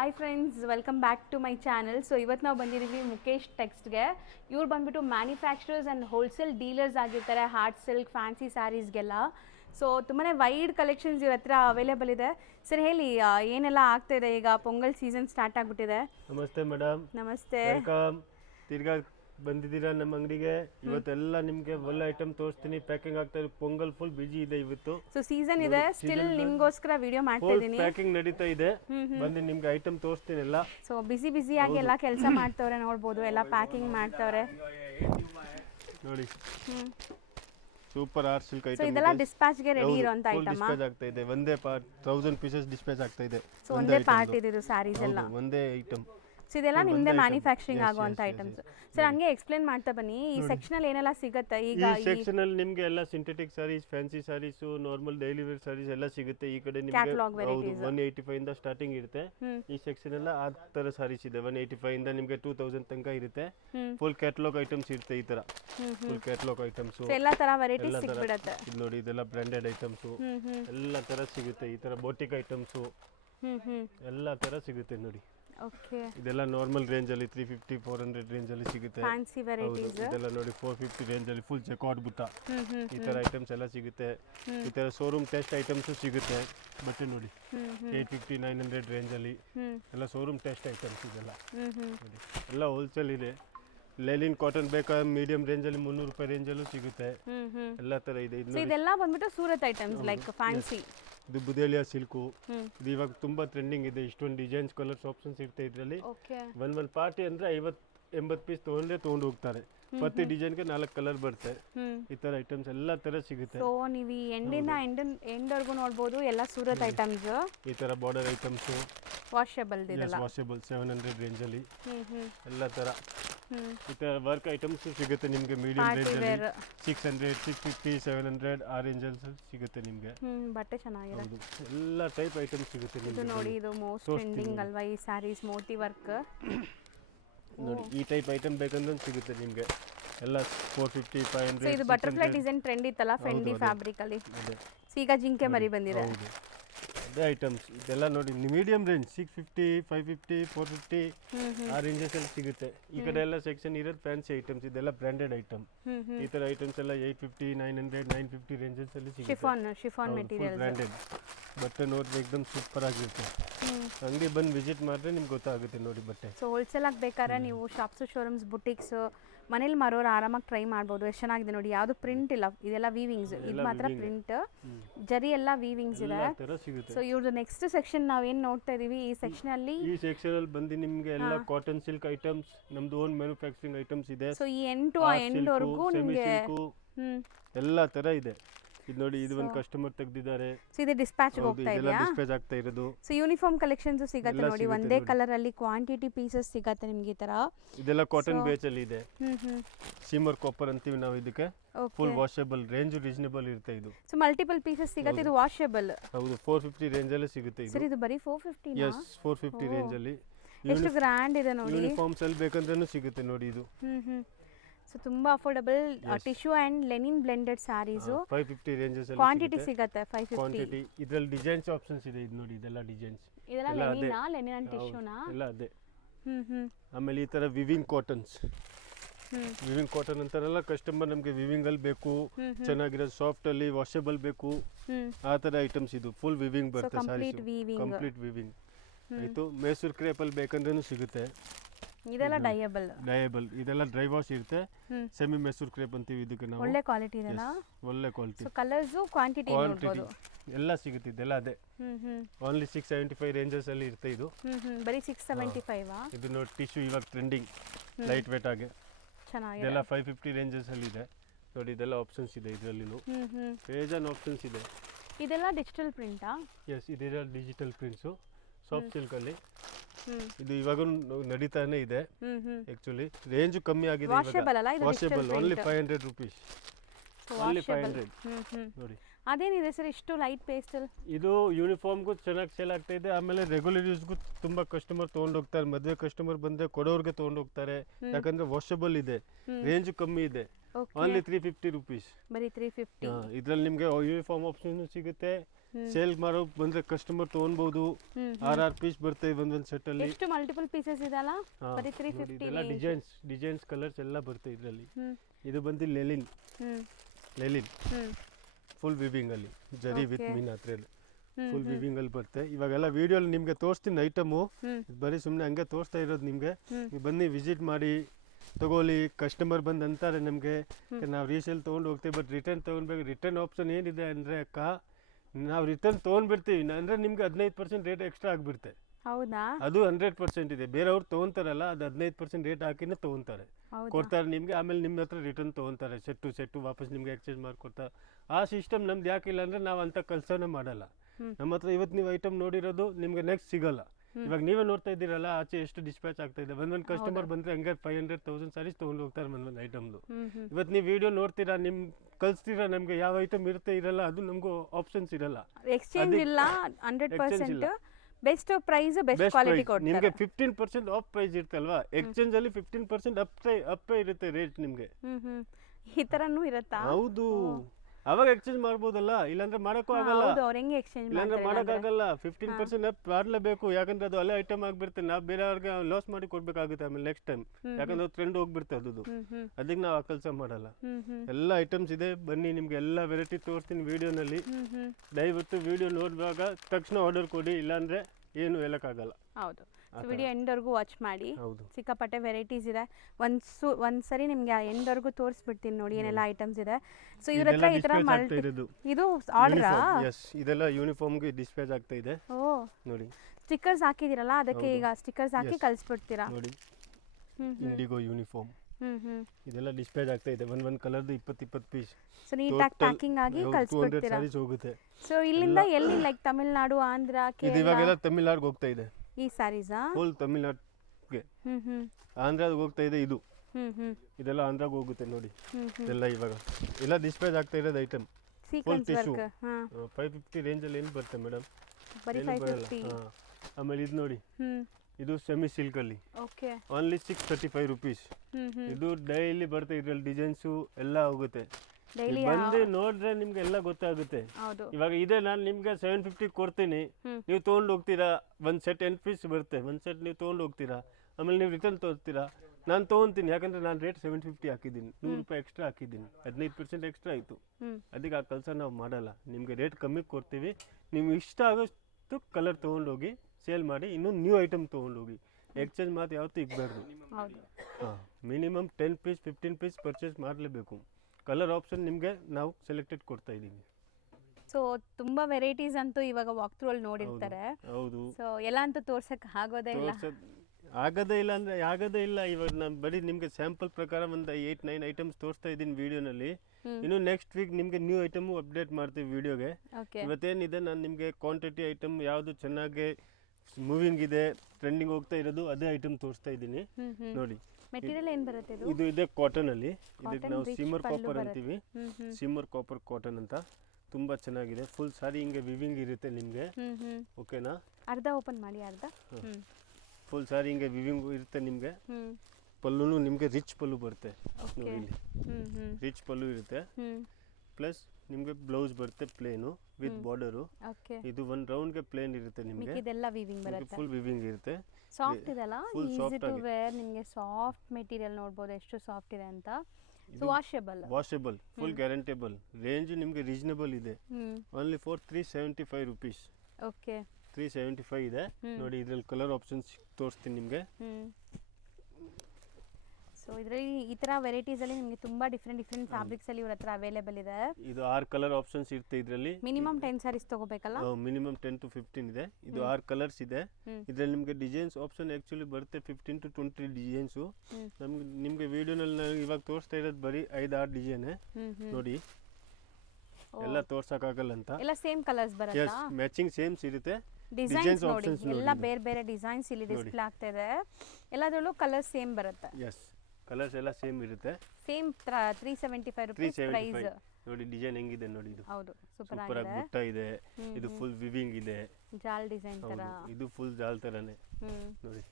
Hi friends, welcome back to my channel. So ಇವತ್ತು ನಾವು ಬಂದಿದ್ದೀವಿ ಮುಖೇಶ್ ಟೆಕ್ಸ್ಟ್ಗೆ. ಇವ್ರು ಬಂದುಬಿಟ್ಟು ಮ್ಯಾನುಫ್ಯಾಕ್ಚರರ್ಸ್ ಆ್ಯಂಡ್ ಹೋಲ್ಸೇಲ್ ಡೀಲರ್ಸ್ ಆಗಿರ್ತಾರೆ ಹಾರ್ಟ್ ಸಿಲ್ಕ್ ಫ್ಯಾನ್ಸಿ ಸ್ಯಾರೀಸ್ಗೆಲ್ಲ. ಸೊ ತುಂಬಾ ವೈಡ್ ಕಲೆಕ್ಷನ್ಸ್ ಇವ್ರ ಹತ್ರ ಅವೈಲೇಬಲ್ ಇದೆ. ಸರ್ ಹೇಳಿ, ಏನೆಲ್ಲ ಆಗ್ತಾಯಿದೆ? ಈಗ ಪೊಂಗಲ್ ಸೀಸನ್ ಸ್ಟಾರ್ಟ್ ಆಗಿಬಿಟ್ಟಿದೆ. ನಮಸ್ತೆ ಮೇಡಮ್. ನಮಸ್ತೆ. ವೆಲ್ಕಮ್. ತಿರ್ಗಾ ಬಂದಿದ್ದೀರಾ ನಮ್ಮ ಅಂಗಡಿಗೆ. ಇವತ್ತೆಲ್ಲ ನಿಮಗೆ ಒಳ್ಳೆ ಐಟಮ್ ತೋರಿಸ್ತೀನಿ. ಪ್ಯಾಕಿಂಗ್ ಆಗ್ತಾ ಇದೆ. ಪೊಂಗಲ್ ಫುಲ್ ಬಿಜಿ ಇದೆ ಇವತ್ತು. ಸೊ ಸೀಸನ್ ಇದೆ, ಸ್ಟಿಲ್ ನಿಮಗೋಸ್ಕರ ವಿಡಿಯೋ ಮಾಡ್ತಾ ಇದ್ದೀನಿ. ಪ್ಯಾಕಿಂಗ್ ನಡೀತಾ ಇದೆ. ಬಂದು ನಿಮ್ಗೆ ಐಟಮ್ ತೋರಿಸ್ತೀನಿ ಎಲ್ಲ. ಸೊ ಬಿಸಿ ಆಗಿ ಎಲ್ಲ ಕೆಲಸ ಮಾಡ್ತವ್ರೆ, ನೋಡ್ಬೋದು. ಎಲ್ಲ ಪ್ಯಾಕಿಂಗ್ ಮಾಡ್ತವ್ರೆ ನೋಡಿ. Super art silk item. So ಇದೆಲ್ಲ ಡಿಸ್ಪ್ಯಾಚ್ ಗೆ ರೆಡಿ ಇರೋಂತ ಐಟಮ್. ಡಿಸ್ಪ್ಯಾಚ್ ಆಗ್ತಾ ಇದೆ. ಒಂದೇ ಪಾರ್ಟ್ 1000 ಪೀಸಸ್ ಡಿಸ್ಪ್ಯಾಚ್ ಆಗ್ತಾ ಇದೆ. ಸೊ ಒಂದೇ ಪಾರ್ಟ್ ಇದೆ ಸ್ಯಾರೀಸ್ ಎಲ್ಲ. ಒಂದೇ ಐಟಮ್. ಸೊ ಇದೆಲ್ಲ ನಿಮ್ಮದೇ ಮ್ಯಾನುಫ್ಯಾಕ್ಚರಿಂಗ್ ಆಗುವಂತ ಐಟಮ್ಸ್. ಸರ್ ಹಂಗೆ ಎಕ್ಸ್ಪ್ಲೇನ್ ಮಾಡ್ತಾ ಬನ್ನಿ. ಈ ಸೆಕ್ಷನ್ ಅಲ್ಲಿ ಏನೆಲ್ಲ ಸಿಗುತ್ತೆ? ಈಗ ಈ ಸೆಕ್ಷನ್ ಅಲ್ಲಿ ನಿಮಗೆ ಎಲ್ಲ synthetic sarees, fancy sarees, normal daily wear sarees ಎಲ್ಲ ಸಿಗುತ್ತೆ. ಈ ಕಡೆ ನಿಮಗೆ 185 ಇಂದ ಸ್ಟಾರ್ಟಿಂಗ್ ಇರುತ್ತೆ. ಈ ಸೆಕ್ಷನ್ ಎಲ್ಲ ಆ ತರ ಸಾರೀಸ್ ಇದೆ. 185 ಇಂದ ನಿಮಗೆ 2000 ತನಕ ಇರುತ್ತೆ. ಫುಲ್ ಕ್ಯಾಟಲಾಗ್ ಐಟಮ್ಸ್ ಇರುತ್ತೆ. ಈ ತರ ಫುಲ್ ಕ್ಯಾಟಲಾಗ್ ಐಟಮ್ಸ್ ಎಲ್ಲ ತರ ವೆರೈಟೀಸ್ ಸಿಗುತ್ತೆ. ಇದು ನೋಡಿ, ಇದೆಲ್ಲ ಬ್ರಾಂಡೆಡ್ ಐಟಮ್ಸ್ ಎಲ್ಲ ತರ ಸಿಗುತ್ತೆ. ಈ ತರ ಬೋಟಿಕ್ ಐಟಮ್ಸ್ ಎಲ್ಲ ತರ ಸಿಗುತ್ತೆ ನೋಡಿ. ಓಕೆ, ಇದೆಲ್ಲ ನಾರ್ಮಲ್ ರೇಂಜ್ ಅಲ್ಲಿ 350 400 ರೇಂಜ್ ಅಲ್ಲಿ ಸಿಗುತ್ತೆ. ಫ್ಯಾನ್ಸಿ ವೆರೈಟೀಸ್ ಇದೆಲ್ಲ ನೋಡಿ 450 ರೇಂಜ್ ಅಲ್ಲಿ ಫುಲ್ ಜಕಾರ್ಡ್ ಬುಟ್ಟ ಈ ತರ ಐಟಮ್ಸ್ ಎಲ್ಲ ಸಿಗುತ್ತೆ. ಈ ತರ ಶೋರೂಮ್ ಟೆಸ್ಟ್ ಐಟಮ್ಸ್ ಸಿಗುತ್ತೆ. ಬಟ್ಟೆ ನೋಡಿ 850 900 ರೇಂಜ್ ಅಲ್ಲಿ ಎಲ್ಲ ಶೋರೂಮ್ ಟೆಸ್ಟ್ ಐಟಮ್ಸ್ ಇದೆಲ್ಲ ನೋಡಿ. ಎಲ್ಲ ಹೋಲ್ಸೇಲ್ ಇದೆ. ಲೆಲಿನ್ ಕಾಟನ್ ಬೇಕಾ ಮೀಡಿಯಂ ರೇಂಜ್ ಅಲ್ಲಿ 300 ರೂಪಾಯಿ ರೇಂಜ್ ಅಲ್ಲೂ ಸಿಗುತ್ತೆ. ಎಲ್ಲ ತರ ಇದೆ. ಇದೆಲ್ಲ ಬಂದ್ಬಿಟ್ಟು ಸೂರತ್ ಐಟಮ್ಸ್ ಲೈಕ್ ಫ್ಯಾನ್ಸಿ. ಇದು ಬುದೇಲಿಯಾ ಸಿಲ್ಕು. ಇದು ಇವಾಗ ತುಂಬಾ ಟ್ರೆಂಡಿಂಗ್ ಇದೆ. ಇಷ್ಟೊಂದು ಡಿಸೈನ್ಸ್ ಕಲರ್ಸ್ ಆಪ್ಷನ್ಸ್ ಇರುತ್ತೆ ಇದರಲ್ಲಿ. ಒಂದ್ ಪಾರ್ಟಿ ಅಂದ್ರೆ 50-80 ಪೀಸ್ ತಗೊಂಡು ಹೋಗ್ತಾರೆ. ಪ್ರತಿ ಡಿಸೈನ್ ಗೆ 4 ಕಲರ್ ಬರುತ್ತೆ. ಈ ತರ ಐಟಮ್ಸ್ ಎಲ್ಲ ತರ ಸಿಗುತ್ತೆ. ಸೊ ನೀವು ಎಂಡಿಂದ ಎಂಡ್ವರೆಗೂ ನೋಡಬಹುದು. ಎಲ್ಲ ಸೂರತ್ ಐಟಮ್ಸ್. ಈ ತರ ಬಾರ್ಡರ್ ಐಟಮ್ಸ್ ವಾಷಬಲ್ ಇದೆಲ್ಲ. ವಾಷಬಲ್ 700 ರೇಂಜ್ ಅಲ್ಲಿ ಎಲ್ಲ ತರ ಈ ತರ ವರ್ಕ್ ಐಟಮ್ಸ್ ಸಿಗುತ್ತೆ ನಿಮ್ಗೆ. ಮೀಡಿಯಂ ರೇಂಜ್ ಅಲ್ಲಿ 600 650 700 ಆ ರೇಂಜ್ ಅಲ್ಲಿ ಸಿಗುತ್ತೆ ನಿಮ್ಗೆ. ಬಟ್ಟೆ ಚೆನ್ನಾಗಿದೆ. ಎಲ್ಲ ಟೈಪ್ ಐಟಮ್ಸ್ ಸಿಗುತ್ತೆ ನಿಮ್ಗೆ. ನೋಡಿ, ಇದು ಮೋಸ್ಟ್ ಟ್ರೆಂಡಿಂಗ್ ಅಲ್ವಾ ಈ ಸ್ಯಾರೀಸ್ ಮೋತಿ ವರ್ಕ್. ನೋಡಿ, ಈ ಟೈಪ್ ಐಟಮ್ ಬೇಕಂದ್ರೆ ಸಿಗುತ್ತೆ ನಿಮ್ಗೆ. ಎಲ್ಲ 450 500. ಸೊ ಇದು ಬಟರ್ಫ್ಲೈ ಡಿಸೈನ್ ಟ್ರೆಂಡ್ ಇತ್ತಲ್ಲ ಫೆಂಡಿ ಫ್ಯಾಬ್ರಿಕ್ ಅಲ್ಲಿ. ಈಗ ಜಿಂಕೆ ಮರಿ ಬಂದಿದೆ. ಅದೇ ಐಟಮ್ಸ್ ಇದೆಲ್ಲ ನೋಡಿ. ಮೀಡಿಯಂ ರೇಂಜ್ 650 550 450 ಆ ರೇಂಜಸ್ ಅಲ್ಲಿ ಸಿಗುತ್ತೆ. ಈ ಕಡೆ ಎಲ್ಲ ಸೆಕ್ಷನ್ ಇರೋದು ಫ್ಯಾನ್ಸಿ ಐಟಮ್ಸ್. ಇದೆಲ್ಲ ಬ್ರಾಂಡೆಡ್ ಐಟಮ್. ಈ ತರ ಐಟಮ್ಸ್ ಎಲ್ಲ 850 900 950 ರೇಂಜಸ್ ಅಲ್ಲಿ ಸಿಗುತ್ತೆ. ಶಿಫಾನ್ ಮೆಟೀರಿಯಲ್ ಬ್ರಾಂಡೆಡ್ ಬಟ್ಟೆ ನೋಡಿದ್ರೆ ಎಕ್ದಮ್ ಸೂಪರ್ ಆಗಿರುತ್ತೆ. ಅಂಗಡಿ ಬಂದು ವಿಸಿಟ್ ಮಾಡಿದ್ರೆ ನಿಮ್ಗೆ ಗೊತ್ತಾಗುತ್ತೆ ನೋಡಿ ಬಟ್ಟೆ. ಸೊ ಹೋಲ್ಸೇಲ್ ಆಗಿ ಬೇಕಾದ್ರೆ ನೀವು ಶಾಪ್ಸ್, ಶೋರೂಮ್ಸ್, ಬುಟಿಕ್ಸ್, ಮನೇಲಿ ಮಾರೋರು ಆರಾಮಾಗಿ ಟ್ರೈ ಮಾಡ್ಬೋದು. ಎಷ್ಟು ಚೆನ್ನಾಗಿದೆ ನೋಡಿ. ಯಾವುದು ಪ್ರಿಂಟ್ ಇಲ್ಲ, ಇದೆಲ್ಲ ವೀವಿಂಗ್ಸ್. ಇದು ಮಾತ್ರ ಪ್ರಿಂಟ್, ಜರಿ ಎಲ್ಲ ವೀವಿಂಗ್ಸ್ ಇದೆ. ಸೊ ಇವ್ರದ್ದು ನೆಕ್ಸ್ಟ್ ಸೆಕ್ಷನ್ ನಾವೇನು ನೋಡ್ತಾ ಇದೀವಿ. ಈ ಸೆಕ್ಷನ್ ಅಲ್ಲಿ ಬಂದು ನಿಮ್ಗೆ ಎಲ್ಲ ಕಾಟನ್ ಸಿಲ್ಕ್ ಐಟಮ್ಸ್, ನಮ್ದು ಓನ್ ಮ್ಯಾನುಫ್ಯಾಕ್ಚರಿಂಗ್ ಐಟಮ್ಸ್ ಇದೆ. ಸೊ ಈ ಎಂಡ್ ಟು ಎಂಡ್ ವರೆಗೂ ನಿಮಗೆ ಎಲ್ಲ ತರ ಇದೆ. ಇದು ನೋಡಿ, ಇದು ಒಂದು ಕಸ್ಟಮರ್ ತೆಗೆದಿದ್ದಾರೆ. ಸೊ ಇದು ಡಿಸ್ಪ್ಯಾಚ್ ಹೋಗ್ತಾ ಇದೆಯಾ? ಡಿಸ್ಪ್ಯಾಚ್ ಆಗ್ತಾ ಇರೋದು. ಸೊ ಯೂನಿಫಾರ್ಮ್ ಕಲೆಕ್ಷನ್ಸ್ ಸಿಗುತ್ತೆ ನೋಡಿ. ಒಂದೇ ಕಲರ್ ಅಲ್ಲಿ ಕ್ವಾಂಟಿಟಿ ಪೀಸಸ್ ಸಿಗುತ್ತೆ ನಿಮಗೆ. ಈ ತರ ಇದೆಲ್ಲ ಕಾಟನ್ ಬೇಸ್ ಅಲ್ಲಿ ಇದೆ. ಸಿಮರ್ ಕಾಪರ್ ಅಂತೀವಿ ನಾವು ಇದಕ್ಕೆ. ಫುಲ್ ವಾಷಬಲ್, ರೇಂಜ್ ರೀಸನೇಬಲ್ ಇರುತ್ತೆ ಇದು. ಸೊ ಮಲ್ಟಿಪಲ್ ಪೀಸಸ್ ಸಿಗುತ್ತೆ. ಇದು ವಾಷಬಲ್. ಹೌದು, 450 ರೇಂಜ್ ಅಲ್ಲಿ ಸಿಗುತ್ತೆ ಇದು. ಸರ್ ಇದು ಬರೀ 450 ನಾ? ಎಸ್, 450 ರೇಂಜ್ ಅಲ್ಲಿ. ಎಷ್ಟು ಗ್ರ್ಯಾಂಡ್ ಇದೆ ನೋಡಿ. ಯೂನಿಫಾರ್ಮ್ಸ್ ಅಲ್ಲಿ ಬೇಕಂದ್ರೂ ಸಿಗುತ್ತೆ ನೋಡಿ ಇದು. ಸೊ ತುಂಬಾ affordable tissue and linen blended sarees. 550 ranges ಅಲ್ಲಿ ಕ್ವಾಂಟಿಟಿ ಸಿಗುತ್ತೆ. 550 ಕ್ವಾಂಟಿಟಿ. ಇದರಲ್ಲಿ ಡಿಸೈನ್ಸ್ ಆಪ್ಷನ್ಸ್ ಇದೆ. ಇದು ನೋಡಿ, ಇದೆಲ್ಲ ಡಿಸೈನ್ಸ್. ಇದೆಲ್ಲ ಲೆನಿನ್ ಅಂಡ್ ಟಿಶ್ಯೂನಾ? ಎಲ್ಲ ಅದೇ. ಆಮೇಲೆ ಈ ತರ ವಿವಿಂಗ್ ಕಾಟನ್ಸ್. ವಿವಿಂಗ್ ಕಾಟನ್ ಅಂತಾರಲ್ಲ, ಕಸ್ಟಮರ್ ನಮಗೆ ವಿವಿಂಗ್ ಅಲ್ಲಿ ಬೇಕು, ಚೆನ್ನಾಗಿರೋ ಸಾಫ್ಟ್ ಅಲ್ಲಿ ವಾಷಬಲ್ ಬೇಕು, ಆ ತರ ಐಟಮ್ಸ್. ಇದು ಫುಲ್ ವಿವಿಂಗ್ ಬರುತ್ತೆ ಸಾರೀಸ್. ಕಂಪ್ಲೀಟ್ ವಿವಿಂಗ್ ಆಯ್ತು. ಮೈಸೂರು ಕ್ರೇಪ್ ಅಲ್ಲಿ ಬೇಕಂದ್ರೂ ಸಿಗುತ್ತೆ. ಇದೆಲ್ಲ ಡೈಯಬಲ್. ಇದೆಲ್ಲ ಡ್ರೈ ವಾಶ್ ಇರುತ್ತೆ. ಸೆಮಿ ಮೈಸೂರು ಕ್ರೇಪ್ ಅಂತೀವಿ ಇದಕ್ಕೆ ನಾವು. ಒಳ್ಳೆ ಕ್ವಾಲಿಟಿ ಇದೆಲ್ಲ. ಒಳ್ಳೆ ಕ್ವಾಲಿಟಿ. ಸೊ ಕಲರ್ಸ್, ಕ್ವಾಂಟಿಟಿ ಎಲ್ಲ ಸಿಗುತ್ತೆ. ಇದೆಲ್ಲ ಅದೇ. ಓನ್ಲಿ 675 ರೇಂಜಸ್ ಅಲ್ಲಿ ಇರುತ್ತೆ ಇದು. ಬರೀ 675 ಆ? ಇದು ನೋಡಿ, ಟಿಶ್ಯೂ ಇವಾಗ ಟ್ರೆಂಡಿಂಗ್, ಲೈಟ್ ವೇಟ್ ಆಗಿ ಚೆನ್ನಾಗಿದೆ. ಇದೆಲ್ಲ 550 ರೇಂಜಸ್ ಅಲ್ಲಿ ಇದೆ ನೋಡಿ. ಇದೆಲ್ಲ ಆಪ್ಷನ್ಸ್ ಇದೆ ಇದರಲ್ಲಿ. ಬೇಜಾನ್ ಆಪ್ಷನ್ಸ್ ಇದೆ. ಇದೆಲ್ಲ ಡಿಜಿಟಲ್ ಪ್ರಿಂಟಾ? ಎಸ್, ಇದೆಲ್ಲ ಡಿಜಿಟಲ್ ಪ್ರಿಂಟ್ಸು ಸಾಫ್ಟ್ ಸಿಲ್ಕ್ ಅಲ್ಲಿ. ಇದು ಇವಾಗ ನಡೀತಾನೆ ಇದೆ. ಆಕ್ಚುಲಿ ರೇಂಜ್ ಕಮ್ಮಿ ಆಗಿದೆ. Washable, only 500 rupees. ಓನ್ಲಿ 500 ನೋಡಿ. ಅದೇನಿದೆ ಸರ್ ಇಷ್ಟು ಲೈಟ್ ಪೇಸ್ಟಲ್? ಇದು ಯೂನಿಫಾರ್ಮ್ಗೂ ಚೆನ್ನಾಗಿ ಸೇಲ್ ಆಗ್ತಾ ಇದೆ. ಆಮೇಲೆ ರೆಗ್ಯುಲರ್ ಯೂಸ್ಗೂ ತುಂಬಾ ಕಸ್ಟಮರ್ ತಗೊಂಡು ಹೋಗ್ತಾರೆ. ಮದುವೆ ಕಸ್ಟಮರ್ ಬಂದ್ರೆ ಕೊಡೋರ್ಗೆ ತಗೊಂಡು ಹೋಗ್ತಾರೆ. ಯಾಕಂದ್ರೆ ವಾಷಬಲ್ ಇದೆ, ರೇಂಜ್ ಕಮ್ಮಿ ಇದೆ. Only 350 rupees. ಬರೀ 350. ಇದರಲ್ಲಿ ನಿಮಗೆ ಯೂನಿಫಾರ್ಮ್ ಆಪ್ಷನ್ ಸಿಗುತ್ತೆ, ಸೇಲ್ ಮಾಡೋ ಬಂದ್ರೆ ಕಸ್ಟಮರ್ ತೊಗೊಳ್ಬಹುದು. 6 ಪೀಸ್ ಬರ್ತವೆ ಒಂದೊಂದು ಸೆಟ್ ಅಲ್ಲಿ. ಎಷ್ಟು ಮಲ್ಟಿಪಲ್ ಪೀಸಸ್ ಇದೆಲ್ಲ? ಬರೀ 350 ಎಲ್ಲ ಡಿಸೈನ್ಸ್ ಕಲರ್ಸ್ ಎಲ್ಲ ಬರ್ತವೆ ಇದರಲ್ಲಿ. ಇದು ಬಂದು ಲೆಲಿನ್ ಫುಲ್ ವಿವಿಂಗ್ ಅಲ್ಲಿ ಜರಿ ವಿತ್ ಮೀನ್ ಹತ್ರ ಫುಲ್ ವಿವಿಂಗ್ ಅಲ್ಲಿ ಬರುತ್ತೆ. ಇವಾಗೆಲ್ಲ ವಿಡಿಯೋ ನಿಮ್ಗೆ ತೋರಿಸ್ತೀನಿ ಐಟಮು, ಬರೀ ಸುಮ್ಮನೆ ಹಂಗೆ ತೋರಿಸ್ತಾ ಇರೋದು ನಿಮ್ಗೆ. ನೀವು ಬನ್ನಿ ವಿಸಿಟ್ ಮಾಡಿ ತಗೊಳ್ಳಿ. ಕಸ್ಟಮರ್ ಬಂದು ಅಂತಾರೆ ನಮಗೆ ನಾವು ರೀಸೇಲ್ ತೊಗೊಂಡು ಹೋಗ್ತೀವಿ, ಬಟ್ ರಿಟರ್ನ್ ತೊಗೊಳ್ಬೇಕು. ರಿಟರ್ನ್ ಆಪ್ಷನ್ ಏನಿದೆ ಅಂದರೆ ಅಕ್ಕ, ನಾವು ರಿಟರ್ನ್ ತೊಗೊಂಡ್ಬಿಡ್ತೀವಿ ಅಂದರೆ ನಿಮ್ಗೆ 15% ರೇಟ್ ಎಕ್ಸ್ಟ್ರಾ ಆಗಿಬಿಡುತ್ತೆ. ಹೌದಾ? ಅದು 100% ಇದೆ. ಬೇರೆಯವ್ರು ತೊಗೊತಾರಲ್ಲ, ಅದು 15% ರೇಟ್ ಹಾಕಿನೇ ತೊಗೊತಾರೆ, ಕೊಡ್ತಾರೆ ನಿಮಗೆ. ಆಮೇಲೆ ನಿಮ್ಮ ಹತ್ರ ರಿಟರ್ನ್ ತೊಗೊತಾರೆ, ಸೆಟ್ಟು ವಾಪಸ್ ನಿಮ್ಗೆ ಎಕ್ಸ್ಚೇಂಜ್ ಮಾಡಿಕೊಡ್ತಾರೆ. ಆ ಸಿಸ್ಟಮ್ ನಮ್ದು ಯಾಕಿಲ್ಲ ಅಂದರೆ ನಾವು ಅಂಥ ಕೆಲಸನೇ ಮಾಡಲ್ಲ. ನಮ್ಮ ಹತ್ರ ಇವತ್ತು ನೀವು ಐಟಮ್ ನೋಡಿರೋದು ನಿಮ್ಗೆ ನೆಕ್ಸ್ಟ್ ಸಿಗಲ್ಲ. ಇವಾಗ ನೀವೇ ನೋಡ್ತಾ ಇದ್ದೀರಲ್ಲ ಆಚೆ ಎಷ್ಟು ಡಿಸ್ಪ್ಯಾಚ್ ಆಗ್ತಾ ಇದೆ. ಒಂದೊಂದು ಕಸ್ಟಮರ್ ಬಂದರೆ ಹಂಗೆ 500,000 ಸಾರೀಸ್ ತೊಗೊಂಡು ಹೋಗ್ತಾರೆ ಒಂದೊಂದು ಐಟಮ್ದು. ಇವತ್ತು ನೀವು ವಿಡಿಯೋ ನೋಡ್ತೀರಾ, ಕಳಿಸ್ತೀರಾ, ನಮಗೆ ಯಾವ ಐಟಮ್ ಇರುತ್ತೆ ಇರಲ್ಲ, ಅದು ನಮಗೂ ಆಪ್ಷನ್ಸ್ ಇರಲ್ಲ. ಎಕ್ಸ್ಚೇಂಜ್ ಇಲ್ಲ, 100% ಬೆಸ್ಟ್ ಪ್ರೈಸ್, ಬೆಸ್ಟ್ ಕ್ವಾಲಿಟಿ ಕೊಡ್ತಾರೆ. ನಿಮಗೆ 15% ಆಫ್ ಪ್ರೈಸ್ ಇರುತ್ತಲ್ವಾ, ಎಕ್ಸ್ಚೇಂಜ್ ಅಲ್ಲಿ 15% ಅಪ್ ಇರುತ್ತೆ ರೇಟ್ ನಿಮಗೆ. ಈ ತರನೂ ಇರುತ್ತಾ? ಹೌದು, ಅವಾಗ ಎಕ್ಸ್ಚೇಂಜ್ ಮಾಡ್ಬೋದಲ್ಲ, ಇಲ್ಲಾಂದ್ರೆ ಮಾಡೋಕ್ಕೂ ಆಗಲ್ಲ. ಇಲ್ಲಾಂದ್ರೆ ಮಾಡೋಕ್ಕಾಗಲ್ಲ. 15% ಅಪ್ ಮಾಡಲೇಬೇಕು, ಯಾಕಂದ್ರೆ ಅದು ಅಲ್ಲೇ ಐಟಮ್ ಆಗಿಬಿಡುತ್ತೆ. ನಾವು ಬೇರೆಯವ್ರಿಗೆ ಲಾಸ್ ಮಾಡಿ ಕೊಡ್ಬೇಕಾಗುತ್ತೆ ಆಮೇಲೆ ನೆಕ್ಸ್ಟ್ ಟೈಮ್, ಯಾಕಂದ್ರೆ ಅದು ಟ್ರೆಂಡ್ ಹೋಗ್ಬಿಡುತ್ತೆ ಅದು. ಅದಕ್ಕೆ ನಾವು ಆ ಕೆಲಸ ಮಾಡಲ್ಲ. ಎಲ್ಲ ಐಟಮ್ಸ್ ಇದೆ, ಬನ್ನಿ ನಿಮ್ಗೆ ಎಲ್ಲ ವೆರೈಟಿ ತೋರಿಸ್ತೀನಿ ವಿಡಿಯೋನಲ್ಲಿ. ದಯವಿಟ್ಟು ವಿಡಿಯೋ ನೋಡುವಾಗ ತಕ್ಷಣ ಆರ್ಡರ್ ಕೊಡಿ, ಇಲ್ಲಾಂದ್ರೆ ಏನು ಹೇಳಕ್ಕಾಗಲ್ಲ. ಹೌದು, ವಿಡಿಯೋ ಎಂಡ್ವರೆಗೂ ವಾಚ್ ಮಾಡಿ. ಸಿಕ್ಕಾಪಟ್ಟೆ ವೆರೈಟೀಸ್ ಇದೆ. ಒಂದ್ಸರಿ ನಿಮ್ಗೆ ಎಂಡ್ವರೆಗೂ ತೋರಿಸ್ಬಿಡ್ತೀನಿ ನೋಡಿ ಏನೆಲ್ಲ ಐಟಮ್ಸ್ ಇದೆ. ಸೊ ಇವ್ರ ಹತ್ರ ಈ ತರ ಇದು ಆರ್ಡರಾ? ಇದೆಲ್ಲ ಯೂನಿಫಾರ್ಮ್ಗೆ ಡಿಸ್ಪ್ಯಾಚ್ ಆಗ್ತಾ ಇದೆ. ಓ ನೋಡಿ, ಸ್ಟಿಕ್ಕರ್ಸ್ ಹಾಕಿದಿರಲ್ಲ, ಅದಕ್ಕೆ ಈಗ ಸ್ಟಿಕ್ಕರ್ಸ್ ಹಾಕಿ ಕಳಿಸ್ಬಿಡ್ತೀರಾ ನೋಡಿ. ಇಂಡಿಗೋ ಯೂನಿಫಾರ್ಮ್ ಇದೆಲ್ಲ ಡಿಸ್ಪ್ಯಾಚ್ ಆಗ್ತಾ ಇದೆ. ಒಂದ್ ಕಲರ್ದು 20 ಪೀಸ್. ಸೊ ನೀಟಾಗಿ ಪ್ಯಾಕಿಂಗ್ ಆಗಿ ಕಳಿಸ್ಬಿಡ್ತೀರಾ. ಹೋಗುತ್ತೆ. ಸೊ ಇಲ್ಲಿಂದ ಎಲ್ಲಿ, ಲೈಕ್ ತಮಿಳ್ನಾಡು, ಆಂಧ್ರ, ಕೇರಳ? ಇವಾಗೆಲ್ಲ ತಮಿಳ್ನಾಡಿಗೆ ಹೋಗ್ತಾ ಇದೆ ಈ ಸ್ಯಾರೀಸಾ? ಫುಲ್ ತಮಿಳ್ನಾಡಿಗೆ. ಆಂಧ್ರಗೆ ಹೋಗ್ತಾ ಇದೆ. ಇದೆಲ್ಲ ಆಂಧ್ರಗೆ ಹೋಗುತ್ತೆ ನೋಡಿ. ಇದೆಲ್ಲ ಇವಾಗ ಎಲ್ಲ ಡಿಸ್ಪ್ಯಾಚ್ ಆಗ್ತಾ ಇರೋದು ಐಟಮ್. ಫುಲ್ ಟಿಶ್ಯೂ 550 ರೇಂಜಲ್ಲಿ ಏನು ಬರುತ್ತೆ ಮೇಡಮ್? ಆಮೇಲೆ ಇದು ನೋಡಿ, ಇದು ಸೆಮಿ ಸಿಲ್ಕ್ ಅಲ್ಲಿ ಓನ್ಲಿ 635 ರುಪೀಸ್. ಇದು ಡೈಲಿ ಬರುತ್ತೆ. ಇದ್ರಲ್ಲಿ ಡಿಸೈನ್ಸು ಎಲ್ಲ ಹೋಗುತ್ತೆ. ಬಂದು ನೋಡಿದ್ರೆ ನಿಮ್ಗೆ ಎಲ್ಲ ಗೊತ್ತಾಗುತ್ತೆ. ಇವಾಗ ಇದೆ, ನಾನು ನಿಮ್ಗೆ 750 ಕೊಡ್ತೀನಿ, ನೀವು ತೊಗೊಂಡು ಹೋಗ್ತೀರಾ. ಒಂದ್ ಸೆಟ್ 10 ಪೀಸ್ ಬರುತ್ತೆ, ಒಂದ್ ಸೆಟ್ ನೀವು ತೊಗೊಂಡು ಹೋಗ್ತೀರಾ, ಆಮೇಲೆ ನೀವು ರಿಟರ್ನ್ ತೋರಿಸ್ತೀರಾ. ನಾನು ತೊಗೊಂತೀನಿ, ಯಾಕಂದ್ರೆ ನಾನು ರೇಟ್ 750 ಹಾಕಿದ್ದೀನಿ, 100 ರೂಪಾಯಿ ಎಕ್ಸ್ಟ್ರಾ ಹಾಕಿದ್ದೀನಿ, 15% ಎಕ್ಸ್ಟ್ರಾ ಆಯಿತು. ಅದಕ್ಕೆ ಆ ಕೆಲಸ ನಾವು ಮಾಡಲ್ಲ. ನಿಮಗೆ ರೇಟ್ ಕಮ್ಮಿ ಕೊಡ್ತೀವಿ, ನಿಮ್ಗೆ ಇಷ್ಟ ಆಗೋಷ್ಟು ಕಲರ್ ತೊಗೊಂಡೋಗಿ ಸೇಲ್ ಮಾಡಿ, ಇನ್ನೂ ನ್ಯೂ ಐಟಮ್ ತೊಗೊಂಡೋಗಿ. ಎಕ್ಸ್ಚೇಂಜ್ ಮಾತು ಯಾವತ್ತೂ ಇಕ್ಬಾರ್ದು. ಮಿನಿಮಮ್ 10 ಪೀಸ್ 15 ಪೀಸ್ ಪರ್ಚೇಸ್ ಮಾಡಲೇಬೇಕು. ಕಲರ್ ಆಪ್ಷನ್ ನಿಮಗೆ ನಾವು ಸೆಲೆಕ್ಟೆಡ್ ಕೊಡ್ತಾ ಇದ್ದೀವಿ. ಸೊ ತುಂಬಾ ವೆರೈಟೀಸ್ ಅಂತೂ ಇವಾಗ ವಾಕ್ ಥ್ರೂ ಅಲ್ಲಿ ನೋಡಿರ್ತಾರೆ. ಹೌದು, ಸೊ ಎಲ್ಲ ಅಂತೂ ತೋರ್ಸಕ್ಕೆ ಆಗೋದೇ ಇಲ್ಲ ಅಂದ್ರೆ ಆಗೋದೇ ಇಲ್ಲ. ಇವಾಗ ನಾನು ಬರೀ ನಿಮಗೆ ಸ್ಯಾಂಪಲ್ ಪ್ರಕಾರ ಒಂದು 8-9 ಐಟಮ್ಸ್ ತೋರಿಸ್ತಾ ಇದ್ದೀನಿ ವಿಡಿಯೋನಲ್ಲಿ. ಇನ್ನು ನೆಕ್ಸ್ಟ್ ವೀಕ್ ನಿಮಗೆ ನ್ಯೂ ಐಟಮು ಅಪ್ಡೇಟ್ ಮಾಡ್ತೀವಿ ವಿಡಿಯೋಗೆ. ಇವತ್ತೇನಿದೆ, ನಾನು ನಿಮಗೆ ಕ್ವಾಂಟಿಟಿ ಐಟಮ್ ಯಾವುದು ಚೆನ್ನಾಗಿ ಮೂವಿಂಗ್ ಇದೆ, ಟ್ರೆಂಡಿಂಗ್ ಹೋಗ್ತಾ ಇರೋದು ಅದೇ ಐಟಮ್ ತೋರಿಸ್ತಾ ಇದ್ದೀನಿ ನೋಡಿ. ಮೆಟೀರಿಯಲ್ ಏನು ಬರುತ್ತೆ ಇದು ಇದೆ ಕಾಟನ್ ಅಲ್ಲಿ. ಇದಕ್ಕೆ ನಾವು ಸಿಮ್ಮರ್ ಕಾಪರ್ ಅಂತೀವಿ. ಸಿಮ್ಮರ್ ಕಾಪರ್ ಕಾಟನ್ ಅಂತ ತುಂಬಾ ಚೆನ್ನಾಗಿದೆ. ಫುಲ್ ಸಾರಿ ಹಿಂಗೆ ವಿವಿಂಗ್ ಇರುತ್ತೆ ನಿಮಗೆ. ಓಕೆನಾ? ಅರ್ಧ ಓಪನ್ ಮಾಡಿ, ಅರ್ಧ ಫುಲ್ ಸಾರಿ ಹಿಂಗೆ ವಿವಿಂಗ್ ಇರುತ್ತೆ ನಿಮಗೆ. ಪಲ್ಲುನು ನಿಮಗೆ ರಿಚ್ ಪಲ್ಲು ಬರುತ್ತೆ ನೋಡಿ, ಇಲ್ಲಿ ರಿಚ್ ಪಲ್ಲು ಇರುತ್ತೆ. ಪ್ಲಸ್ ನಿಮಗೆ ಬ್ಲೌಸ್ ಬರುತ್ತೆ ಪ್ಲೇನು ವಿತ್ ಬಾರ್ಡರು. ಇದು ಒಂದು ರೌಂಡ್ಗೆ ಪ್ಲೇನ್ ಇರುತ್ತೆ ನಿಮಗೆ. ಇದೆಲ್ಲ ವಿವಿಂಗ್ ಬರುತ್ತೆ, ಫುಲ್ ವಿವಿಂಗ್ ಇರುತ್ತೆ. ಸಾಫ್ಟ್ ಇದೆಲ್ಲ, ಈಸಿ ಟು ವೇರ್. ನಿಮಗೆ ಸಾಫ್ಟ್ ಮೆಟೀರಿಯಲ್ ನೋಡ್ಬೋದು ಎಷ್ಟು ಸಾಫ್ಟ್ ಇದೆ ಅಂತ. So washable, full guaranteeable. Range ನಿಮಗೆ ರೀಸನಬಲ್ ಇದೆ, ಓನ್ಲಿ ಫಾರ್ 375 ರುಪೀಸ್. ಓಕೆ, 375 ಇದೆ ನೋಡಿ. ಇದ್ರಲ್ಲಿ ಕಲರ್ ಆಪ್ಷನ್ಸ್ ತೋರಿಸ್ತೀನಿ ನಿಮಗೆ. ಸೊ ಇದರಲ್ಲಿ ಈ ತರ ವೆರೈಟೀಸ್ ಅಲ್ಲಿ ನಿಮಗೆ ತುಂಬಾ ಡಿಫರೆಂಟ್ ಫ್ಯಾಬ್ರಿಕ್ಸ್ ಅಲ್ಲಿ ಇವರ ಹತ್ರ ಅವೈಲೇಬಲ್ ಇದೆ. ಇದು 6 ಕಲರ್ ಆಪ್ಷನ್ಸ್ ಇರುತ್ತೆ ಇದರಲ್ಲಿ. ಮಿನಿಮಮ್ 10 ಸಾರೀಸ್ ತಗೋಬೇಕಲ್ಲ? ಮಿನಿಮಮ್ 10 to 15 ಇದೆ. ಇದು 6 ಕಲರ್ಸ್ ಇದೆ. ಇದರಲ್ಲಿ ನಿಮಗೆ ಡಿಸೈನ್ಸ್ ಆಪ್ಷನ್ ಆಕ್ಚುಲಿ ಬರುತ್ತೆ 15 to 20 ಡಿಸೈನ್ಸ್. ನಿಮಗೆ ವಿಡಿಯೋನಲ್ಲಿ ನಾನು ಇವಾಗ ತೋರಿಸ್ತಾ ಇರೋದು ಬರೀ 5-6 ಡಿಸೈನ್ ನೋಡಿ. ಎಲ್ಲ ತೋರ್ಸಕ್ಕಾಗಲ್ಲ ಅಂತ. ಎಲ್ಲ ಸೇಮ್ ಕಲರ್ಸ್ ಬರುತ್ತಾ? ಮ್ಯಾಚಿಂಗ್ ಸೇಮ್ಸ್ ಇರುತ್ತೆ. ಡಿಸೈನ್ಸ್ ನೋಡಿ, ಎಲ್ಲ ಬೇರೆ ಬೇರೆ ಡಿಸೈನ್ಸ್ ಇಲ್ಲಿ ಡಿಸ್ಪ್ಲೇ ಆಗ್ತಾ ಇದೆ. ಎಲ್ಲದರಲ್ಲೂ ಕಲರ್ ಸೇಮ್ ಬರುತ್ತೆ. ಎಸ್, ಕಲರ್ಸ್ ಎಲ್ಲ ಸೇಮ್ ಇರುತ್ತೆ. ಸೇಮ್ 375 ರೂಪೀಸ್ ಪ್ರೈಸ್ ನೋಡಿ. ಡಿಸೈನ್ ಹೆಂಗಿದೆ ನೋಡಿ. ಇದು ಹೌದು, ಸೂಪರ್ ಆಗಿ ಬುಟ್ಟ ಇದೆ. ಇದು ಫುಲ್ ವಿವಿಂಗ್ ಇದೆ, ಜಾಲ್ ಡಿಸೈನ್ ತರ. ಇದು ಫುಲ್ ಜಾಲ್ ತರನೇ ನೋಡಿ.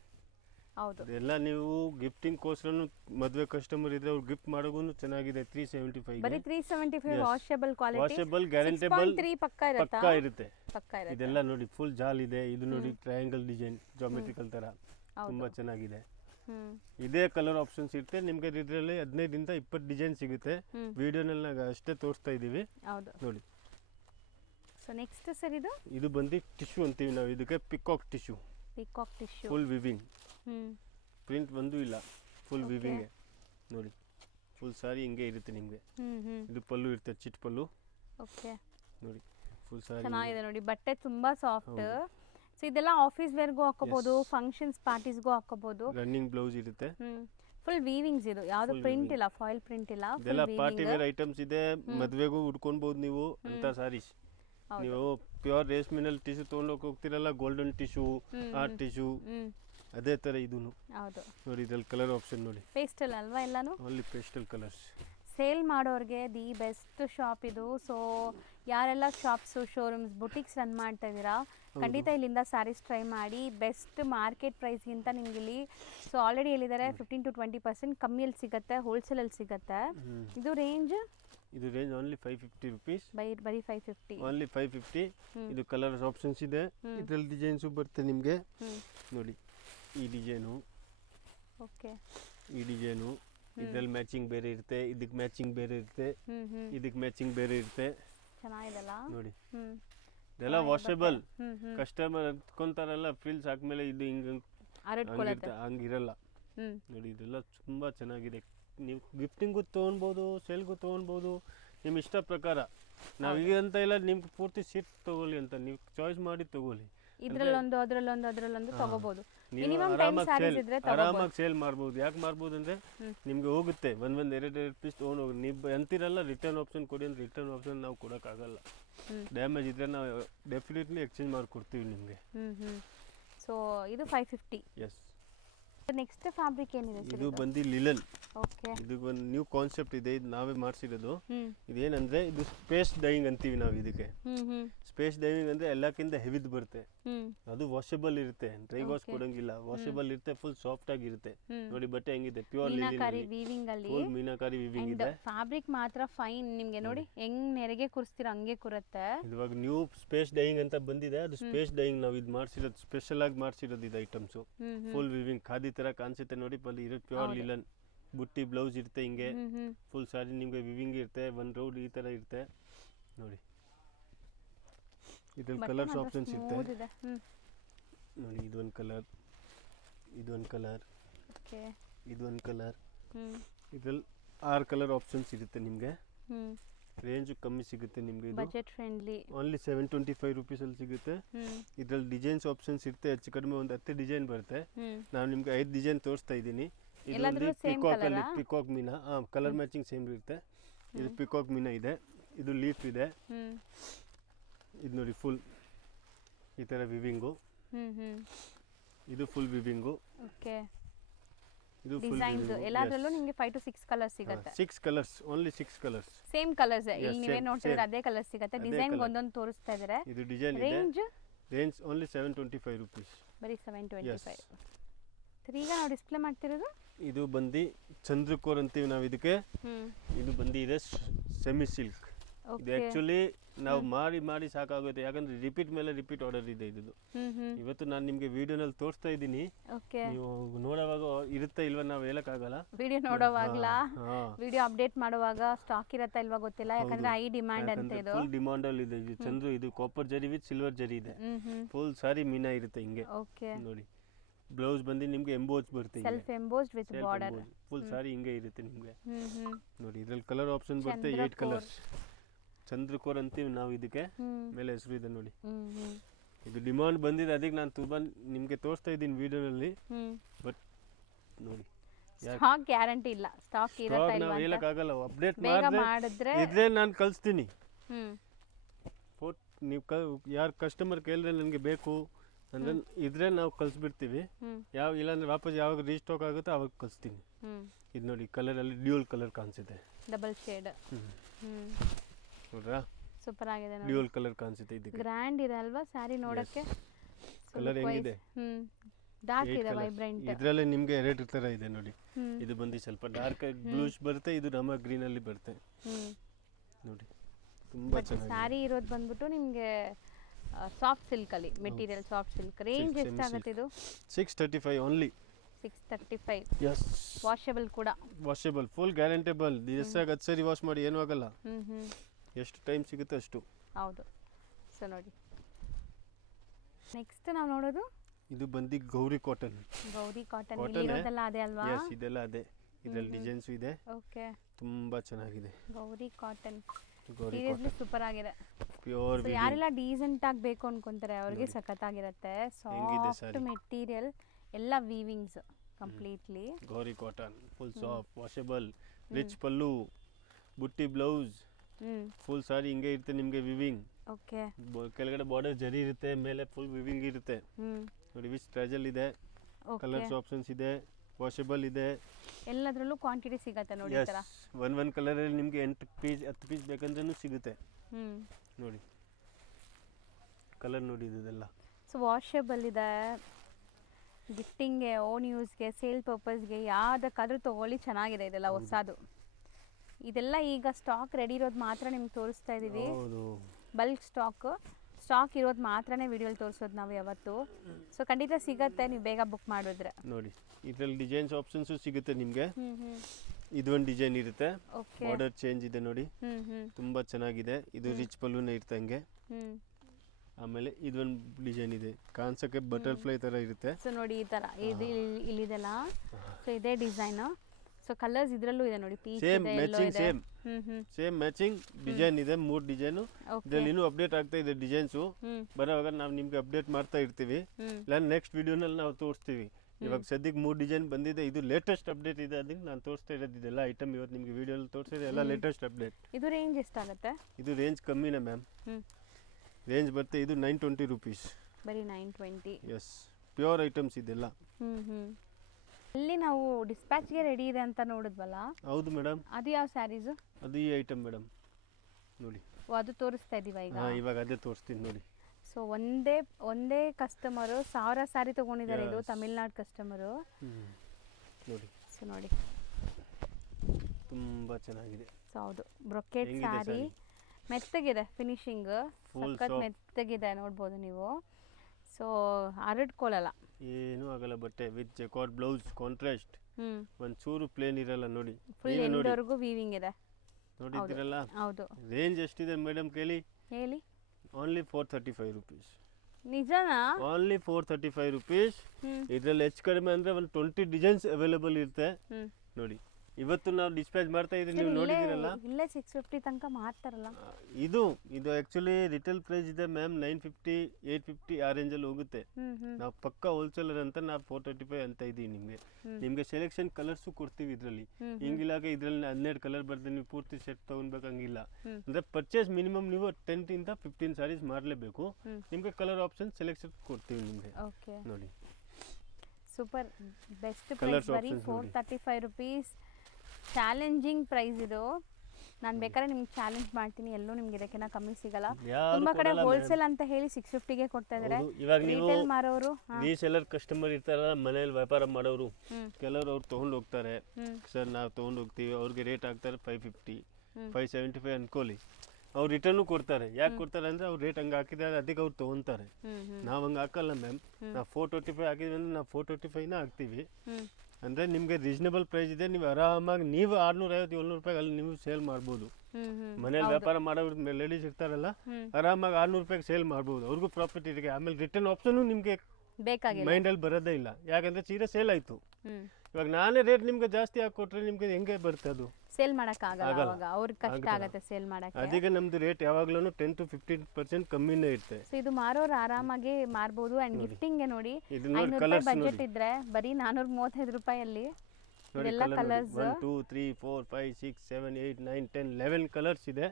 ಹೌದು. ಇದೆಲ್ಲ ನೀವು ಗಿಫ್ಟಿಂಗ್ಗೋಸ್ಕರನು ಮದುವೆ ಕಸ್ಟಮರ್ ಇದ್ರೆ ಅವ್ರು ಗಿಫ್ಟ್ ಮಾಡೋಗೂ ಚೆನ್ನಾಗಿದೆ. 375 ಬರೀ 375 Yes. Washable quality. ವಾಷಬಲ್, ಗ್ಯಾರಂಟೇಬಲ್, 3 ಪಕ್ಕ ಇರುತ್ತಾ? ಪಕ್ಕಾ ಇರುತ್ತೆ. ಪಕ್ಕ ಇರುತ್ತೆ. ಇದೆಲ್ಲ ನೋಡಿ ಫುಲ್ ಜಾಲ್ ಇದೆ. ಇದು ನೋಡಿ ಟ್ರಯಾಂಗಲ್ ಡಿಸೈನ್, ಜಾಮೆಟ್ರಿಕಲ್ ತರ ತುಂಬಾ ಚೆನ್ನಾಗಿದೆ. ಇದೇ ಕಲರ್ ಆಪ್ಷನ್ಸ್ ಇರುತ್ತೆ ನಿಮ್ಗೆ. ಇದರಲ್ಲಿ 15 ಇಂದ 20 ಡಿಸೈನ್ ಸಿಗುತ್ತೆ. ವಿಡಿಯೋನಲ್ಲಿ ಅಷ್ಟೇ ತೋರಿಸ್ತಾ ಇದೀವಿ. ಹೌದು ನೋಡಿ. ಸೊ ನೆಕ್ಸ್ಟ್ ಸರ್ ಇದು ಬಂದು ಟಿಶ್ಯೂ ಅಂತೀವಿ ನಾವು ಇದಕ್ಕೆ. Peacock tissue. Peacock tissue. Full viewing. Print ಒಂದು ಇಲ್ಲ, ಫುಲ್ ವಿವಿಂಗ್ ನೋಡಿ. ಫುಲ್ ಸಾರಿ ಹಿಂಗೆ ಇರುತ್ತೆ ನಿಮಗೆ. ಇದು ಪಲ್ಲು ಇರುತ್ತೆ, ಚಿಟ್ ಪಲ್ಲು. ಓಕೆ ನೋಡಿ ಫುಲ್ ಸಾರಿ ಚೆನ್ನಾಗಿದೆ ನೋಡಿ. ಬಟ್ಟೆ ತುಂಬಾ ಸಾಫ್ಟ್. ಸೊ ಇದೆಲ್ಲ ಆಫೀಸ್ ವೇರ್ಗೂ ಹಾಕೋಬಹುದು, ಫಂಕ್ಷನ್ಸ್ ಪಾರ್ಟೀಸ್ಗೂ ಹಾಕೋಬಹುದು. ರನ್ನಿಂಗ್ ಬ್ಲೌಸ್ ಇರುತ್ತೆ. ಫುಲ್ ವೀವಿಂಗ್ಸ್ ಇದು, ಯಾವುದು ಪ್ರಿಂಟ್ ಇಲ್ಲ, ಫಾಯಿಲ್ ಪ್ರಿಂಟ್ ಇಲ್ಲ. ಇದೆಲ್ಲ ಪಾರ್ಟಿ ವೇರ್ ಐಟಮ್ಸ್ ಇದೆ. ಮದುವೆಗೂ ಉಟ್ಕೊಬಹುದು ನೀವು ಅಂತ ಸಾರೀಸ್. ನೀವು ಪ್ಯೂರ್ ರೇಷ್ಮೆನಲ್ಲಿ ಟಿಶ್ಯೂ ತೊಗೊಂಡೋಗಿ ಹೋಗ್ತಿರಲ್ಲ, ಗೋಲ್ಡನ್ ಟಿಶ್ಯೂ, ಆರ್ಟ್ ಟಿಶ್ಯೂ, ಅದೇ ತರ ಇದೂನು. ಹೌದು ನೋಡಿ ಇದ್ರಲ್ಲಿ ಕಲರ್ ಆಪ್ಷನ್ ನೋಡಿ. ಪೇಸ್ಟಲ್ ಅಲ್ವಾ ಎಲ್ಲಾನು? Only pastel colours. ಸೇಲ್ ಮಾಡೋರಿಗೆ ದಿ ಬೆಸ್ಟ್ ಶಾಪ್ ಇದು. ಸೊ ಯಾರೆಲ್ಲ ಶಾಪ್ಸು, ಶೋರೂಮ್ಸ್, ಬುಟಿಕ್ಸ್ ರನ್ ಮಾಡ್ತಾ ಇದ್ದೀರಾ, ಖಂಡಿತ ಇಲ್ಲಿಂದ ಸ್ಯಾರೀಸ್ ಟ್ರೈ ಮಾಡಿ. ಬೆಸ್ಟ್ ಮಾರ್ಕೆಟ್ ಪ್ರೈಸ್ಗಿಂತ ನಿಮ್ಗೆ ಇಲ್ಲಿ ಸೊ ಆಲ್ರೆಡಿ ಹೇಳಿದ್ದಾರೆ 15 to 20% ಕಮ್ಮಿಯಲ್ಲಿ ಸಿಗುತ್ತೆ, ಹೋಲ್ಸೇಲಲ್ಲಿ ಸಿಗುತ್ತೆ. ಇದು ರೇಂಜ್ ಓನ್ಲಿ 550 ರುಪೀಸ್. ಬರೀ 550. ಓನ್ಲಿ 550. ಇದು ಕಲರ್ಸ್ ಆಪ್ಷನ್ಸ್ ಇದೆ. ಇದರಲ್ಲಿ ಡಿಸೈನ್ಸು ಬರುತ್ತೆ ನಿಮಗೆ. ನೋಡಿ ಈ ಡಿಸೈನು, ಓಕೆ, ಈ ಡಿಸೈನು. ಇದ್ರಲ್ಲಿ ಮ್ಯಾಚಿಂಗ್ ಬೇರೆ ಇರುತ್ತೆ, ಇದಕ್ಕೆ ಮ್ಯಾಚಿಂಗ್ ಬೇರೆ ಇರುತ್ತೆ, ಇದಕ್ಕೆ ಮ್ಯಾಚಿಂಗ್ ಬೇರೆ ಇರುತ್ತೆ. ಚೆನ್ನಾಗಿದೆಲ್ಲ ನೋಡಿ. ಇದೆಲ್ಲ ವಾಷಬಲ್. ಕಸ್ಟಮರ್ ಅಂದ್ಕೊಂತಾರಲ್ಲ ಫ್ರಿಲ್ಸ್ ಹಾಕ್ಮೇಲೆ ಇದು ಹಂಗಿರಲ್ಲ. ನೋಡಿ ಇದೆಲ್ಲ ತುಂಬಾ ಚೆನ್ನಾಗಿದೆ. ನೀವು ಗಿಫ್ಟಿಂಗು ತೊಗೊಳ್ಬೋದು, ಸೇಲ್ಗೂ ತೊಗೊಳ್ಬೋದು, ನಿಮ್ಮ ಇಷ್ಟ ಪ್ರಕಾರ. ನಾವು ಈಗ ಅಂತ ಇಲ್ಲ, ನಿಮ್ಗೆ ಪೂರ್ತಿ ಸೀಟ್ ತಗೊಳ್ಳಿ ಅಂತ ನೀವು ಚಾಯ್ಸ್ ಮಾಡಿ ತಗೊಳ್ಳಿ. ಇದ್ರಲ್ಲೊಂದು ಅದರಲ್ಲೊಂದು ತಗೋಬಹುದು. ಆರಾಮಾಗಿ ಸೇಲ್ ಮಾಡ್ಬೋದು. ಯಾಕೆ ಮಾಡ್ಬೋದು ಅಂದ್ರೆ ನಿಮ್ಗೆ ಹೋಗುತ್ತೆ ಒಂದ್ 2 ಪೀಸ್ ತೊಗೊಂಡು ಹೋಗಿ. ನೀವು ಅಂತಿರಲ್ಲ ರಿಟರ್ನ್ ಆಪ್ಷನ್ ಕೊಡಿ ಅಂದ್ರೆ ರಿಟರ್ನ್ ಆಪ್ಷನ್ ನಾವು ಕೊಡೋಕ್ಕಾಗಲ್ಲ. ಡ್ಯಾಮೇಜ್ ಇದ್ರೆ ನಾವು ಡೆಫಿನೆಟ್ಲಿ ಎಕ್ಸ್ಚೇಂಜ್ ಮಾಡಿಕೊಡ್ತೀವಿ ನಿಮಗೆ. ಸೊ ಇದು 550. ಎಸ್. ನೆಕ್ಸ್ಟ್ ಫ್ಯಾಬ್ರಿಕ್ ಏನಿದೆ? ಇದು ಬಂದು ಲಿಲನ್. ಓಕೆ. ಇದು ಒಂದು ನ್ಯೂ ಕಾನ್ಸೆಪ್ಟ್ ಇದೆ. ಇದು ನಾವೇ ಮಾಡಿಸಿರೋದು. ಇದೇನಂದ್ರೆ ಇದು ಸ್ಪೇಸ್ ಡೈಯಿಂಗ್ ಅಂತೀವಿ ನಾವು ಇದಕ್ಕೆ. ಸ್ಪೇಸ್ ಡೈವಿಂಗ್ ಅಂದ್ರೆ ಎಲ್ಲಕ್ಕಿಂತ ಹೆವಿದ್ ಬರುತ್ತೆ. ಅದು ವಾಷಬಲ್ ಇರುತ್ತೆ, ಡ್ರೈ ವಾಶ್ ಕೊಡಂಗಿಲ್ಲ. ವಾಷಬಲ್ ಇರುತ್ತೆ, ಫುಲ್ ಸಾಫ್ಟ್ ಆಗಿರುತ್ತೆ. ನೋಡಿ ಬಟ್ಟೆ ಹೆಂಗಿದೆ, ಪ್ಯೂರ್ ಮೀನಾಕಾರಿ ವೀವಿಂಗ್ ಅಲ್ಲಿ. ಫುಲ್ ಮೀನಾಕಾರಿ ವೀವಿಂಗ್ ಇದೆ. ಫ್ಯಾಬ್ರಿಕ್ ಮಾತ್ರ ಫೈನ್. ನಿಮ್ಗೆ ನೋಡಿ ಹೆಂಗ್ ನೆರೆಗೆ ಕೂರಿಸ್ತೀರಾ ಹಂಗೆ ಕೂರುತ್ತೆ. ಇವಾಗ ನ್ಯೂ ಸ್ಪೇಸ್ ಡೈಯಿಂಗ್ ಅಂತ ಬಂದಿದೆ. ಅದು ಸ್ಪೇಸ್ ಡೈಯಿಂಗ್ ನಾವು ಇದು ಮಾಡಿಸಿರೋದು, ಸ್ಪೆಷಲ್ ಆಗಿ ಮಾಡಿಸಿರೋದು ಇದು ಐಟಮ್ಸ್. ಫುಲ್ ವೀವಿಂಗ್ ಖಾದಿ ತರ ಕಾಣಿಸುತ್ತೆ ನೋಡಿ. ಅಲ್ಲಿ ಇರೋ ಪ್ಯೂರ್ ಲಿಲನ್. ಬುಟ್ಟಿ ಬ್ಲೌಸ್ ಇರುತ್ತೆ ಹಿಂಗೆ. ಫುಲ್ ಸಾರಿ ನಿಮ್ಗೆ ವಿವಿಂಗ್ ಇರುತ್ತೆ. ಒಂದು ರೌಂಡ್ ಈ ತರ ಇರುತ್ತೆ ನೋಡಿ. ಇದ್ರಲ್ಲಿ ಕಲರ್ಸ್ ಆಪ್ಷನ್ಸ್ ಇರುತ್ತೆ ನೋಡಿ. ಇದೊಂದು ಕಲರ್, ಇದೊಂದು ಕಲರ್, ಇದೊಂದು ಕಲರ್. ಇದ್ರಲ್ಲಿ 6 ಕಲರ್ ಆಪ್ಷನ್ಸ್ ಇರುತ್ತೆ ನಿಮಗೆ. ರೇಂಜ್ ಕಮ್ಮಿ ಸಿಗುತ್ತೆ ನಿಮಗೆ. Budget friendly. ಓನ್ಲಿ 725 ರುಪೀಸ್ ಅಲ್ಲಿ ಸಿಗುತ್ತೆ. ಇದ್ರಲ್ಲಿ ಡಿಸೈನ್ಸ್ ಆಪ್ಷನ್ಸ್ ಇರುತ್ತೆ. ಹೆಚ್ಚು ಕಡಿಮೆ ಒಂದು 10 ಡಿಸೈನ್ ಬರುತ್ತೆ. ನಾನು ನಿಮ್ಗೆ 5 ಡಿಸೈನ್ ತೋರಿಸ್ತಾ ಇದ್ದೀನಿ. ಇದು ಪಿಕಾಕ್ ಅಲ್ಲಿ, ಪಿಕಾಕ್ ಮೀನಾ. ಕಲರ್ ಮ್ಯಾಚಿಂಗ್ ಸೇಮ್ ಇರುತ್ತೆ. ಇದು ಪಿಕಾಕ್ ಮೀನಾ ಇದೆ. ಇದು ಲೀಫ್ ಇದೆ. ಇದು ನೋಡಿ ಫುಲ್ ಈ ತರ ವಿವಿಂಗು. ಇದು ಫುಲ್ ವಿವಿಂಗು. ಓಕೆ. ಇದು ಫುಲ್ ಡಿಸೈನ್ಸ್ ಎಲ್ಲಾದ್ರಲ್ಲೂ ನಿಮಗೆ 5 to 6 ಕಲರ್ಸ್ ಸಿಗುತ್ತೆ. 6 colours, only 6 colours. Same colours ಇಲ್ಲಿ ನೀವೇ ನೋಡ್ತಿದ್ರೆ ಅದೇ ಕಲರ್ಸ್ ಸಿಗುತ್ತೆ. ಡಿಸೈನ್ ಒಂದೊಂದು ತೋರಿಸ್ತಾ ಇದ್ದಾರೆ. ಇದು ಡಿಸೈನ್ ಇದೆ. Range only 725 rupees. ಬರೀ 725. ಈಗ ನಾವು ಡಿಸ್ಪ್ಲೇ ಮಾಡ್ತಿರೋದು ಇದು ಬಂದು ಚಂದ್ರಕೋರ್ ಅಂತೀವಿ ನಾವು ಇದಕ್ಕೆ. ಇದು ಬಂದು ಇದೆ ಸೆಮಿ ಸಿಲ್ಕ್. ಇದು ಆಕ್ಚುಲಿ ನಾವು ಮಾಡಿ ಸಾಕಾಗುತ್ತೆ. ಯಾಕಂದ್ರೆ ರಿಪೀಟ್ ಮೇಲೆ ರಿಪೀಟ್ ಆರ್ಡರ್ ಇದೆ ಇದು. ಇವತ್ತು ನಾನು ನಿಮ್ಗೆ ವಿಡಿಯೋನಲ್ಲಿ ತೋರಿಸ್ತಾ ಇದ್ದೀನಿ. ನೀವು ನೋಡುವಾಗ ಇರುತ್ತೆ ಇಲ್ವಾ ನಾವು ಹೇಳಕ್ಕಾಗಲ್ಲ. ವಿಡಿಯೋ ನೋಡುವಾಗಲ, ವಿಡಿಯೋ ಅಪ್ಡೇಟ್ ಮಾಡುವಾಗ ಸ್ಟಾಕ್ ಇರತ್ತಾ ಇಲ್ವಾ ಗೊತ್ತಿಲ್ಲ. ಯಾಕಂದ್ರೆ ಹೈ ಡಿಮಾಂಡ್ ಅಂತ ಇದು. ಫುಲ್ ಡಿಮಾಂಡ್ ಅಲ್ಲಿ ಇದೆ ಇದು ಚಂದ್ರು. ಇದು ಕಾಪರ್ ಜರಿ ವಿತ್ ಸಿಲ್ವರ್ ಜರಿ ಇದೆ. ಫುಲ್ ಸಾರಿ ಮೀನಾ ಇರುತ್ತೆ ಹಿಂಗೆ. ನೋಡಿ ಬ್ಲೌಸ್ ಬಂದು ನಿಮ್ಗೆ ಎಂಬೋಸ್ ಬರುತ್ತೆ. Self embossed with border. Full sari ಹಿಂಗೆ ಇರುತ್ತೆ ನಿಮ್ಗೆ. ನೋಡಿ ಇದ್ರಲ್ಲಿ ಕಲರ್ ಆಪ್ಷನ್ ಬರುತ್ತೆ 8 ಕಲರ್ಸ್. ಚಂದ್ರಕೋರ್ ಅಂತೀವಿ ನಾವು ಇದಕ್ಕೆ. ಮೇಲೆ ಹೆಸರು ಇದೆ ನೋಡಿ. ಇದು ಡಿಮಾಂಡ್ ಬಂದಿದೆ, ಅದಕ್ಕೆ ನಾನು ತುಂಬಾ ನಿಮ್ಗೆ ತೋರಿಸ್ತಾ ಇದ್ದೀನಿ ವಿಡಿಯೋನಲ್ಲಿ. ಬಟ್ ನೋಡಿ ಸ್ಟಾಕ್ ಗ್ಯಾರಂಟಿ ಇಲ್ಲ. ಸ್ಟಾಕ್ ಇರತ್ತಾ ಇಲ್ವಾ ನಾವು ಹೇಳಕ್ಕಾಗಲ್ಲ. ಅಪ್ಡೇಟ್ ಮಾಡಿದ್ರೆ ಇದ್ರೆ ನಾನು ಕಳಿಸ್ತೀನಿ. ನೀವು ಯಾರು ಕಸ್ಟಮರ್ ಕೇಳಿದ್ರೆ ನನಗೆ ಬೇಕು ಅಂದ್ರೆ ಇದ್ರೆ ನಾವು ಕಳಿಸ್ಬಿಡ್ತೀವಿ. ಯಾವ ಇಲ್ಲಾಂದ್ರೆ ವಾಪಸ್ ಯಾವಾಗ ರೀಸ್ಟಾಕ್ ಆಗುತ್ತೆ ಅವಾಗ ಕಳಿಸ್ತೀನಿ. ಇದು ನೋಡಿ ಕಲರ್ ಅಲ್ಲಿ ಡ್ಯೂಯಲ್ ಕಲರ್ ಕಾಣಿಸುತ್ತೆ. Double shade. ನೋಡ್ರಾ ಸೂಪರ್ ಆಗಿದೆ ನೋಡಿ. ಡ್ಯೂಯಲ್ ಕಲರ್ ಕಾಣಿಸುತ್ತೆ. ಇದಕ್ಕೆ ಗ್ರ್ಯಾಂಡ್ ಇದೆ ಅಲ್ವಾ ಸ್ಯಾರಿ ನೋಡಕ್ಕೆ. ಕಲರ್ ಹೆಂಗಿದೆ ಡಾರ್ಕ್ ಇದೆ ವೈಬ್ರೆಂಟ್. ಇದರಲ್ಲೇ ನಿಮಗೆ ಎರಡು ಥರ ಇದೆ ನೋಡಿ. ಇದು ಬಂದು ಸ್ವಲ್ಪ ಡಾರ್ಕ್ ಬ್ಲೂಶ್ ಬರುತ್ತೆ, ಇದು ರಾಮ ಗ್ರೀನ್ ಅಲ್ಲಿ ಬರುತ್ತೆ ನೋಡಿ. ತುಂಬಾ ಚೆನ್ನಾಗಿದೆ. ಸ್ಯಾರಿ ಇರೋದು ಬಂದ್ಬಿಟ್ಟು ನಿಮಗೆ ಸಾಫ್ಟ್ ಸಿಲ್ಕ್ ಅಲ್ಲಿ ಮೆಟೀರಿಯಲ್, ಸಾಫ್ಟ್ ಸಿಲ್ಕ್. ರೇಂಜ್ ಎಷ್ಟಾಗುತ್ತೆ ಇದು? 635 ಓನ್ಲಿ. 635. ಯಸ್. ವಾಷಬಲ್ ಕೂಡ. Washable, full guaranteeable. ದಿವಸಕ್ಕೆ 10 ಸರಿ ವಾಶ್ ಮಾಡಿ ಏನೂ ಆಗಲ್ಲ. ಎಷ್ಟು ಟೈಮ್ ಸಿಗುತ್ತೆ ಅಷ್ಟು. ಹೌದು. ಸೊ ನೋಡಿ, ನೆಕ್ಸ್ಟ್ ನಾವು ನೋಡೋದು ಇದು ಬಂದು ಗೌರಿ ಕಾಟನ್. ಗೌರಿ ಕಾಟನ್ ಇರೋದೆಲ್ಲ ಅದೇ ಅಲ್ವಾ? ಯಸ್, ಇದೆಲ್ಲ ಅದೇ. ಇದರಲ್ಲಿ ಡಿಸೈನ್ಸ್ ಇದೆ. ಓಕೆ. ತುಂಬಾ ಚೆನ್ನಾಗಿದೆ. Gauri cotton Gauri seriously super ಆಗಿದೆ. ಪ್ಯೂರ್. ಯಾರೆಲ್ಲ ಡೀಸೆಂಟ್ ಆಗಿ ಬೇಕು ಅನ್ಕೊಂತಾರೆ ಅವ್ರಿಗೆ ಸಖತ್ತಾಗಿರುತ್ತೆ. ಸಾಫ್ಟ್ ಮೆಟೀರಿಯಲ್, ಎಲ್ಲ weavings completely. Gauri cotton full soft, washable, rich pallu, ಬುಟ್ಟಿ ಬ್ಲೌಸ್, ಫುಲ್ ಸಾರಿ ಹಿಂಗೆ ಇರುತ್ತೆ ನಿಮಗೆ ವಿವಿಂಗ್. ಓಕೆ. ಕೆಳಗಡೆ ಬಾರ್ಡರ್ ಜರಿ ಇರುತ್ತೆ, ಮೇಲೆ ಫುಲ್ ವಿವಿಂಗ್ ಇರುತ್ತೆ ನೋಡಿ. ವಿಚ್ ಟ್ರೆಜಲ್ ಇದೆ, ಕಲರ್ಸ್ ಆಪ್ಷನ್ಸ್ ಇದೆ, ವಾಷಬಲ್ ಇದೆ. ಎಲ್ಲದರಲ್ಲೂ ಕ್ವಾಂಟಿಟಿ ಸಿಗುತ್ತೆ ನೋಡಿ. ಈ ತರ ಒಂದ್ ಕಲರ್ ಅಲ್ಲಿ ನಿಮಗೆ 8 ಪೀಸ್ 10 ಪೀಸ್ ಬೇಕಂದ್ರೂ ಸಿಗುತ್ತೆ ನೋಡಿ. ಕಲರ್ ನೋಡಿ ಇದೆಲ್ಲ. ಸೊ ವಾಷಬಲ್ ಇದೆ, ಗಿಫ್ಟಿಂಗ್ಗೆ, ಓನ್ ಯೂಸ್ಗೆ, ಸೇಲ್ ಪರ್ಪಸ್ಗೆ ಯಾವುದಕ್ಕಾದ್ರೂ ತೊಗೊಳ್ಳಿ. ಚೆನ್ನಾಗಿದೆ ಇದೆಲ್ಲ ಹೊಸದು. ಇದೆಲ್ಲ ಈಗ ಸ್ಟಾಕ್ ರೆಡಿ ಇರೋದು ಮಾತ್ರ ನಿಮ್ಗೆ ತೋರಿಸ್ತಾ ಇದ್ದೀವಿ. ಬಲ್ಕ್ ಸ್ಟಾಕ್ ಇರೋದು ಮಾತ್ರನೇ ವಿಡಿಯೋಲಿ ತೋರಿಸೋದು ನಾವು ಯಾವತ್ತು. ಸೊ ಖಂಡಿತ ಸಿಗತ್ತೆ ನೀವು ಬೇಗ ಬುಕ್ ಮಾಡಿದ್ರೆ. ನೋಡಿ ಇದರಲ್ಲಿ ಡಿಸೈನ್ಸ್ ಆಪ್ಷನ್ಸು ಸಿಗುತ್ತೆ ನಿಮಗೆ. ಇದೊಂದು ಡಿಸೈನ್ ಇರುತ್ತೆ, ಬಾರ್ಡರ್ ಚೇಂಜ್ ಇದೆ ನೋಡಿ, ತುಂಬಾ ಚೆನ್ನಾಗಿದೆ. ಇದು ರಿಚ್ ಪಲ್ಲುನೇ ಇರ್ತಂಗೆ. ಆಮೇಲೆ ಇದೊಂದು ಡಿಸೈನ್ ಇದೆ, ಕಾನ್ಸಕ್ಕೆ ಬಟರ್ಫ್ಲೈ ತರ ಇರುತ್ತೆ. ಸೊ ನೋಡಿ ಈ ತರ ಇದು ಇಲ್ಲಿದೆಲ್ಲ. ಸೊ ಇದೇ ಡಿಸೈನ್. ಸೊ ಕಲರ್ಸ್ ಇದರಲ್ಲೂ ಇದೆ ನೋಡಿ. ಪೀಚ್ ಇದೆ, ಯೆಲ್ಲೋ ಇದೆ. ಸೇಮ್ ಮ್ಯಾಚಿಂಗ್ ಡಿಸೈನ್ ಇದೆ. 3 ಡಿಸೈನು ಇದರಲ್ಲಿ ಇನ್ನೂ ಅಪ್ಡೇಟ್ ಆಗ್ತಾ ಇದೆ. ಡಿಸೈನ್ಸು ಬರೋವಾಗ ನಾವು ನಿಮ್ಗೆ ಅಪ್ಡೇಟ್ ಮಾಡ್ತಾ ಇರ್ತೀವಿ. ಇಲ್ಲ ನೆಕ್ಸ್ಟ್ ವಿಡಿಯೋನಲ್ಲಿ ನಾವು ತೋರಿಸ್ತೀವಿ. ಇವಾಗ ಸದ್ಯಕ್ಕೆ 3 ಡಿಸೈನ್ ಬಂದಿದೆ. ಇದು ಲೇಟೆಸ್ಟ್ ಅಪ್ಡೇಟ್ ಇದೆ, ಅದಕ್ಕೆ ನಾನು ತೋರಿಸ್ತಾ ಇರೋದು. ಇದೆಲ್ಲ ಐಟಮ್ ಇವತ್ತು ನಿಮಗೆ ವಿಡಿಯೋಲಿ ತೋರಿಸಿದೆ, ಎಲ್ಲ ಲೇಟೆಸ್ಟ್ ಅಪ್ಡೇಟ್. ಇದು ರೇಂಜ್ ಎಷ್ಟಾಗುತ್ತೆ? ಇದು ರೇಂಜ್ ಕಮ್ಮಿನೇ ಮ್ಯಾಮ್. ರೇಂಜ್ ಬರುತ್ತೆ ಇದು 920 ರೂಪೀಸ್. ಬರೀ 920. ಎಸ್, ಪ್ಯೂರ್ ಐಟಮ್ಸ್ ಇದೆಲ್ಲ. ಅಲ್ಲಿ ನಾವು ಡಿಸ್ಪ್ಯಾಚ್ಗೆ ರೆಡಿ ಇದೆ ಅಂತ ನೋಡಿದ್ವಲ್ಲ? ಹೌದು ಮೇಡಮ್. ಅದು ಯಾವ ಸ್ಯಾರೀಸ್? ಅದು ಈ ಐಟಮ್ ಮೇಡಮ್ ನೋಡಿ. ಅದು ತೋರಿಸ್ತಾ ಇದೀವ ಈಗ. ಇವಾಗ ಅದೇ ತೋರಿಸ್ತೀನಿ ನೋಡಿ. ಸೊ ಒಂದೇ ಕಸ್ಟಮರು 1000 ಸ್ಯಾರಿ ತಗೊಂಡಿದ್ದಾರೆ. ಇದು ತಮಿಳ್ನಾಡು ಕಸ್ಟಮರು ನೋಡಿ. ಸೊ ನೋಡಿ ತುಂಬಾ ಚೆನ್ನಾಗಿದೆ. ಸೊ ಹೌದು, ಬ್ರೊಕೆಟ್ ಸ್ಯಾರಿ, ಮೆತ್ತಗಿದೆ ಫಿನಿಶಿಂಗ್, ಸಖತ್ ಮೆತ್ತಗಿದೆ ನೋಡ್ಬೋದು ನೀವು. ಸೊ ಹರಡ್ಕೊಳ್ಳಲ್ಲ, ಏನೂ ಆಗಲ್ಲ. ಬಟ್ಟೆ ವಿತ್ ಜೆಕಾರ್ಡ್ ಬ್ಲೌಸ್, ಕಾಂಟ್ರಾಸ್ಟ್, ಒಂಚೂರು ಪ್ಲೇನ್ ಇರಲ್ಲ ನೋಡಿ. ಫುಲ್ ಎಂಡ್ವರೆಗೂ ವೀವಿಂಗ್ ಇದೆ ನೋಡಿದ್ದೀರಲ್ಲ. ಹೌದು. ರೇಂಜ್ ಎಷ್ಟಿದೆ ಮೇಡಮ್ ಕೇಳಿ? ಹೇಳಿ. Only 435 rupees. ನಿಜನಾ? Only 435 rupees. ಇದರಲ್ಲಿ ಹೆಚ್ಚು ಕಡಿಮೆ ಅಂದ್ರೆ ಒಂದು 20 ಡಿಸೈನ್ಸ್ ಅವೈಲೇಬಲ್ ಇರುತ್ತೆ ನೋಡಿ. ಇವತ್ತು ನಾವು ಡಿಸ್ಪ್ಯಾಚ್ ಮಾಡ್ತಾ ಇದ್ದೀವಿ, ನೀವು ನೋಡಿದಿರಲ್ಲ. ಇಲ್ಲೇ 650 ತನಕ ಮಾರ್ತಾರಲ್ಲ. ಇದು ಆಕ್ಚುಲಿ ರಿಟೇಲ್ ಪ್ರೈಸ್ ಇದೆ ಮ್ಯಾಮ್ 950 850 ಆ ರೇಂಜಲ್ಲಿ ಹೋಗುತ್ತೆ. ನಾವು ಪಕ್ಕ ಹೋಲ್ಸೇಲರ್ ಅಂತ ನಾವು 435 ಅಂತ ಇದ್ದೀವಿ. ನಿಮಗೆ ಸೆಲೆಕ್ಷನ್ ಕಲರ್ಸು ಕೊಡ್ತೀವಿ ಇದರಲ್ಲಿ. ಹಿಂಗಿಲ್ಲಾಗ ಇದರಲ್ಲಿ 12 ಕಲರ್ ಬರ್ತದೆ, ನೀವು ಪೂರ್ತಿ ಸೆಟ್ ತಗೊಳ್ಬೇಕಂಗಿಲ್ಲ. ಅಂದ್ರೆ ಪರ್ಚೇಸ್ ಮಿನಿಮಮ್ ನೀವು 10 ಇಂದ 15 ಸಾರೀಸ್ ಮಾರಲೇಬೇಕು. ನಿಮಗೆ ಕಲರ್ ಆಪ್ಷನ್ ಸೆಲೆಕ್ಷನ್ ಕೊಡ್ತೀವಿ ನಿಮಗೆ ನೋಡಿ. Super, best price. ಬರೀ 435 ರೂಪೀಸ್. ಚಾಲೆಂಜಿಂಗ್ ಪ್ರೈಸ್ ಇದು. ನಾನು ಬೇಕಾದ್ರೆ ನಿಮ್ಗೆ ಚಾಲೆಂಜ್ ಮಾಡ್ತೀನಿ, ಎಲ್ಲೂ ನಿಮ್ಗೆ ಇದಕ್ಕಿಂತ ಕಮ್ಮಿ ಸಿಗಲ್ಲ. ತುಂಬಾ ಕಡೆ ಹೋಲ್ಸೇಲ್ ಅಂತ ಹೇಳಿ 650ಗೆ ಕೊಡ್ತಾ ಇದ್ದಾರೆ. ಇವಾಗ ನೀವು ಮಾರೋರು, ರೀಸೇಲರ್ ಕಸ್ಟಮರ್ ಇರ್ತಾರಲ್ಲ, ಮನೇಲಿ ವ್ಯಾಪಾರ ಮಾಡೋರು, ಕೆಲವರು ಅವ್ರು ತೊಗೊಂಡು ಹೋಗ್ತಾರೆ. ಸರ್ ನಾವು ತೊಗೊಂಡು ಹೋಗ್ತೀವಿ, ಅವ್ರಿಗೆ ರೇಟ್ ಆಗ್ತಾರೆ 550 575 ಅನ್ಕೊಳ್ಳಿ. ಅವ್ರು ರಿಟರ್ನು ಕೊಡ್ತಾರೆ. ಯಾಕೆ ಕೊಡ್ತಾರೆ ಅಂದ್ರೆ ಅವ್ರು ರೇಟ್ ಹಂಗೆ ಹಾಕಿದ್ದಾರೆ, ಅದಕ್ಕೆ ಅವ್ರು ತೊಗೊಂತಾರೆ. ನಾವು ಹಂಗೆ ಹಾಕಲ್ಲ ಮ್ಯಾಮ್. ನಾವು 425 ಹಾಕಿದ್ವಿ ಅಂದ್ರೆ ನಾವು 425ನ ಹಾಕ್ತೀವಿ. ಅಂದರೆ ನಿಮಗೆ ರೀಸನೇಬಲ್ ಪ್ರೈಸ್ ಇದೆ. ನೀವು ಆರಾಮಾಗಿ ನೀವು 650 700 ರೂಪಾಯಿ ಅಲ್ಲಿ ನೀವು ಸೇಲ್ ಮಾಡ್ಬೋದು. ಮನೇಲಿ ವ್ಯಾಪಾರ ಮಾಡೋರು ಲೇಡೀಸ್ ಇರ್ತಾರಲ್ಲ, ಆರಾಮಾಗಿ 600 ರೂಪಾಯಿಗೆ ಸೇಲ್ ಮಾಡ್ಬೋದು. ಅವ್ರಿಗೂ ಪ್ರಾಫಿಟ್ ಇದೆ. ಆಮೇಲೆ ರಿಟರ್ನ್ ಆಪ್ಷನ್ನು ನಿಮಗೆ ಮೈಂಡಲ್ಲಿ ಬರೋದೇ ಇಲ್ಲ, ಯಾಕಂದರೆ ಸೀರೆ ಸೇಲ್ ಆಯಿತು. ಇವಾಗ ನಾನೇ ರೇಟ್ ನಿಮ್ಗೆ ಜಾಸ್ತಿ ಹಾಕೊಟ್ರೆ ನಿಮ್ಗೆ ಹೆಂಗೆ ಬರುತ್ತೆ? ಅದು ಸೇಲ್ ಮಾಡೋಕ್ಕಾಗಲ್ಲ, ಅವ್ರಿಗೆ ಕಷ್ಟ ಆಗುತ್ತೆ ಸೇಲ್ ಮಾಡೋಕ್ಕೆ. ಅದಕ್ಕೆ ನಮ್ದು ರೇಟ್ ಯಾವಾಗಲೂ 10 to 15% ಕಮ್ಮಿನೇ ಇರುತ್ತೆ. ಸೊ ಇದು ಮಾರೋರು ಆರಾಮಾಗಿ ಮಾರ್ಬೋದು. ಆ್ಯಂಡ್ ಗಿಫ್ಟಿಂಗ್ಗೆ ನೋಡಿ 500 ರೂಪಾಯಿ ಬಜೆಟ್ ಇದ್ರೆ ಬರೀ 435 ರೂಪಾಯಲ್ಲಿ ಇದೆಲ್ಲ ಕಲರ್ಸ್ 1 2 3 4 5 6 7 8 9 10 11 ಕಲರ್ಸ್ ಇದೆ.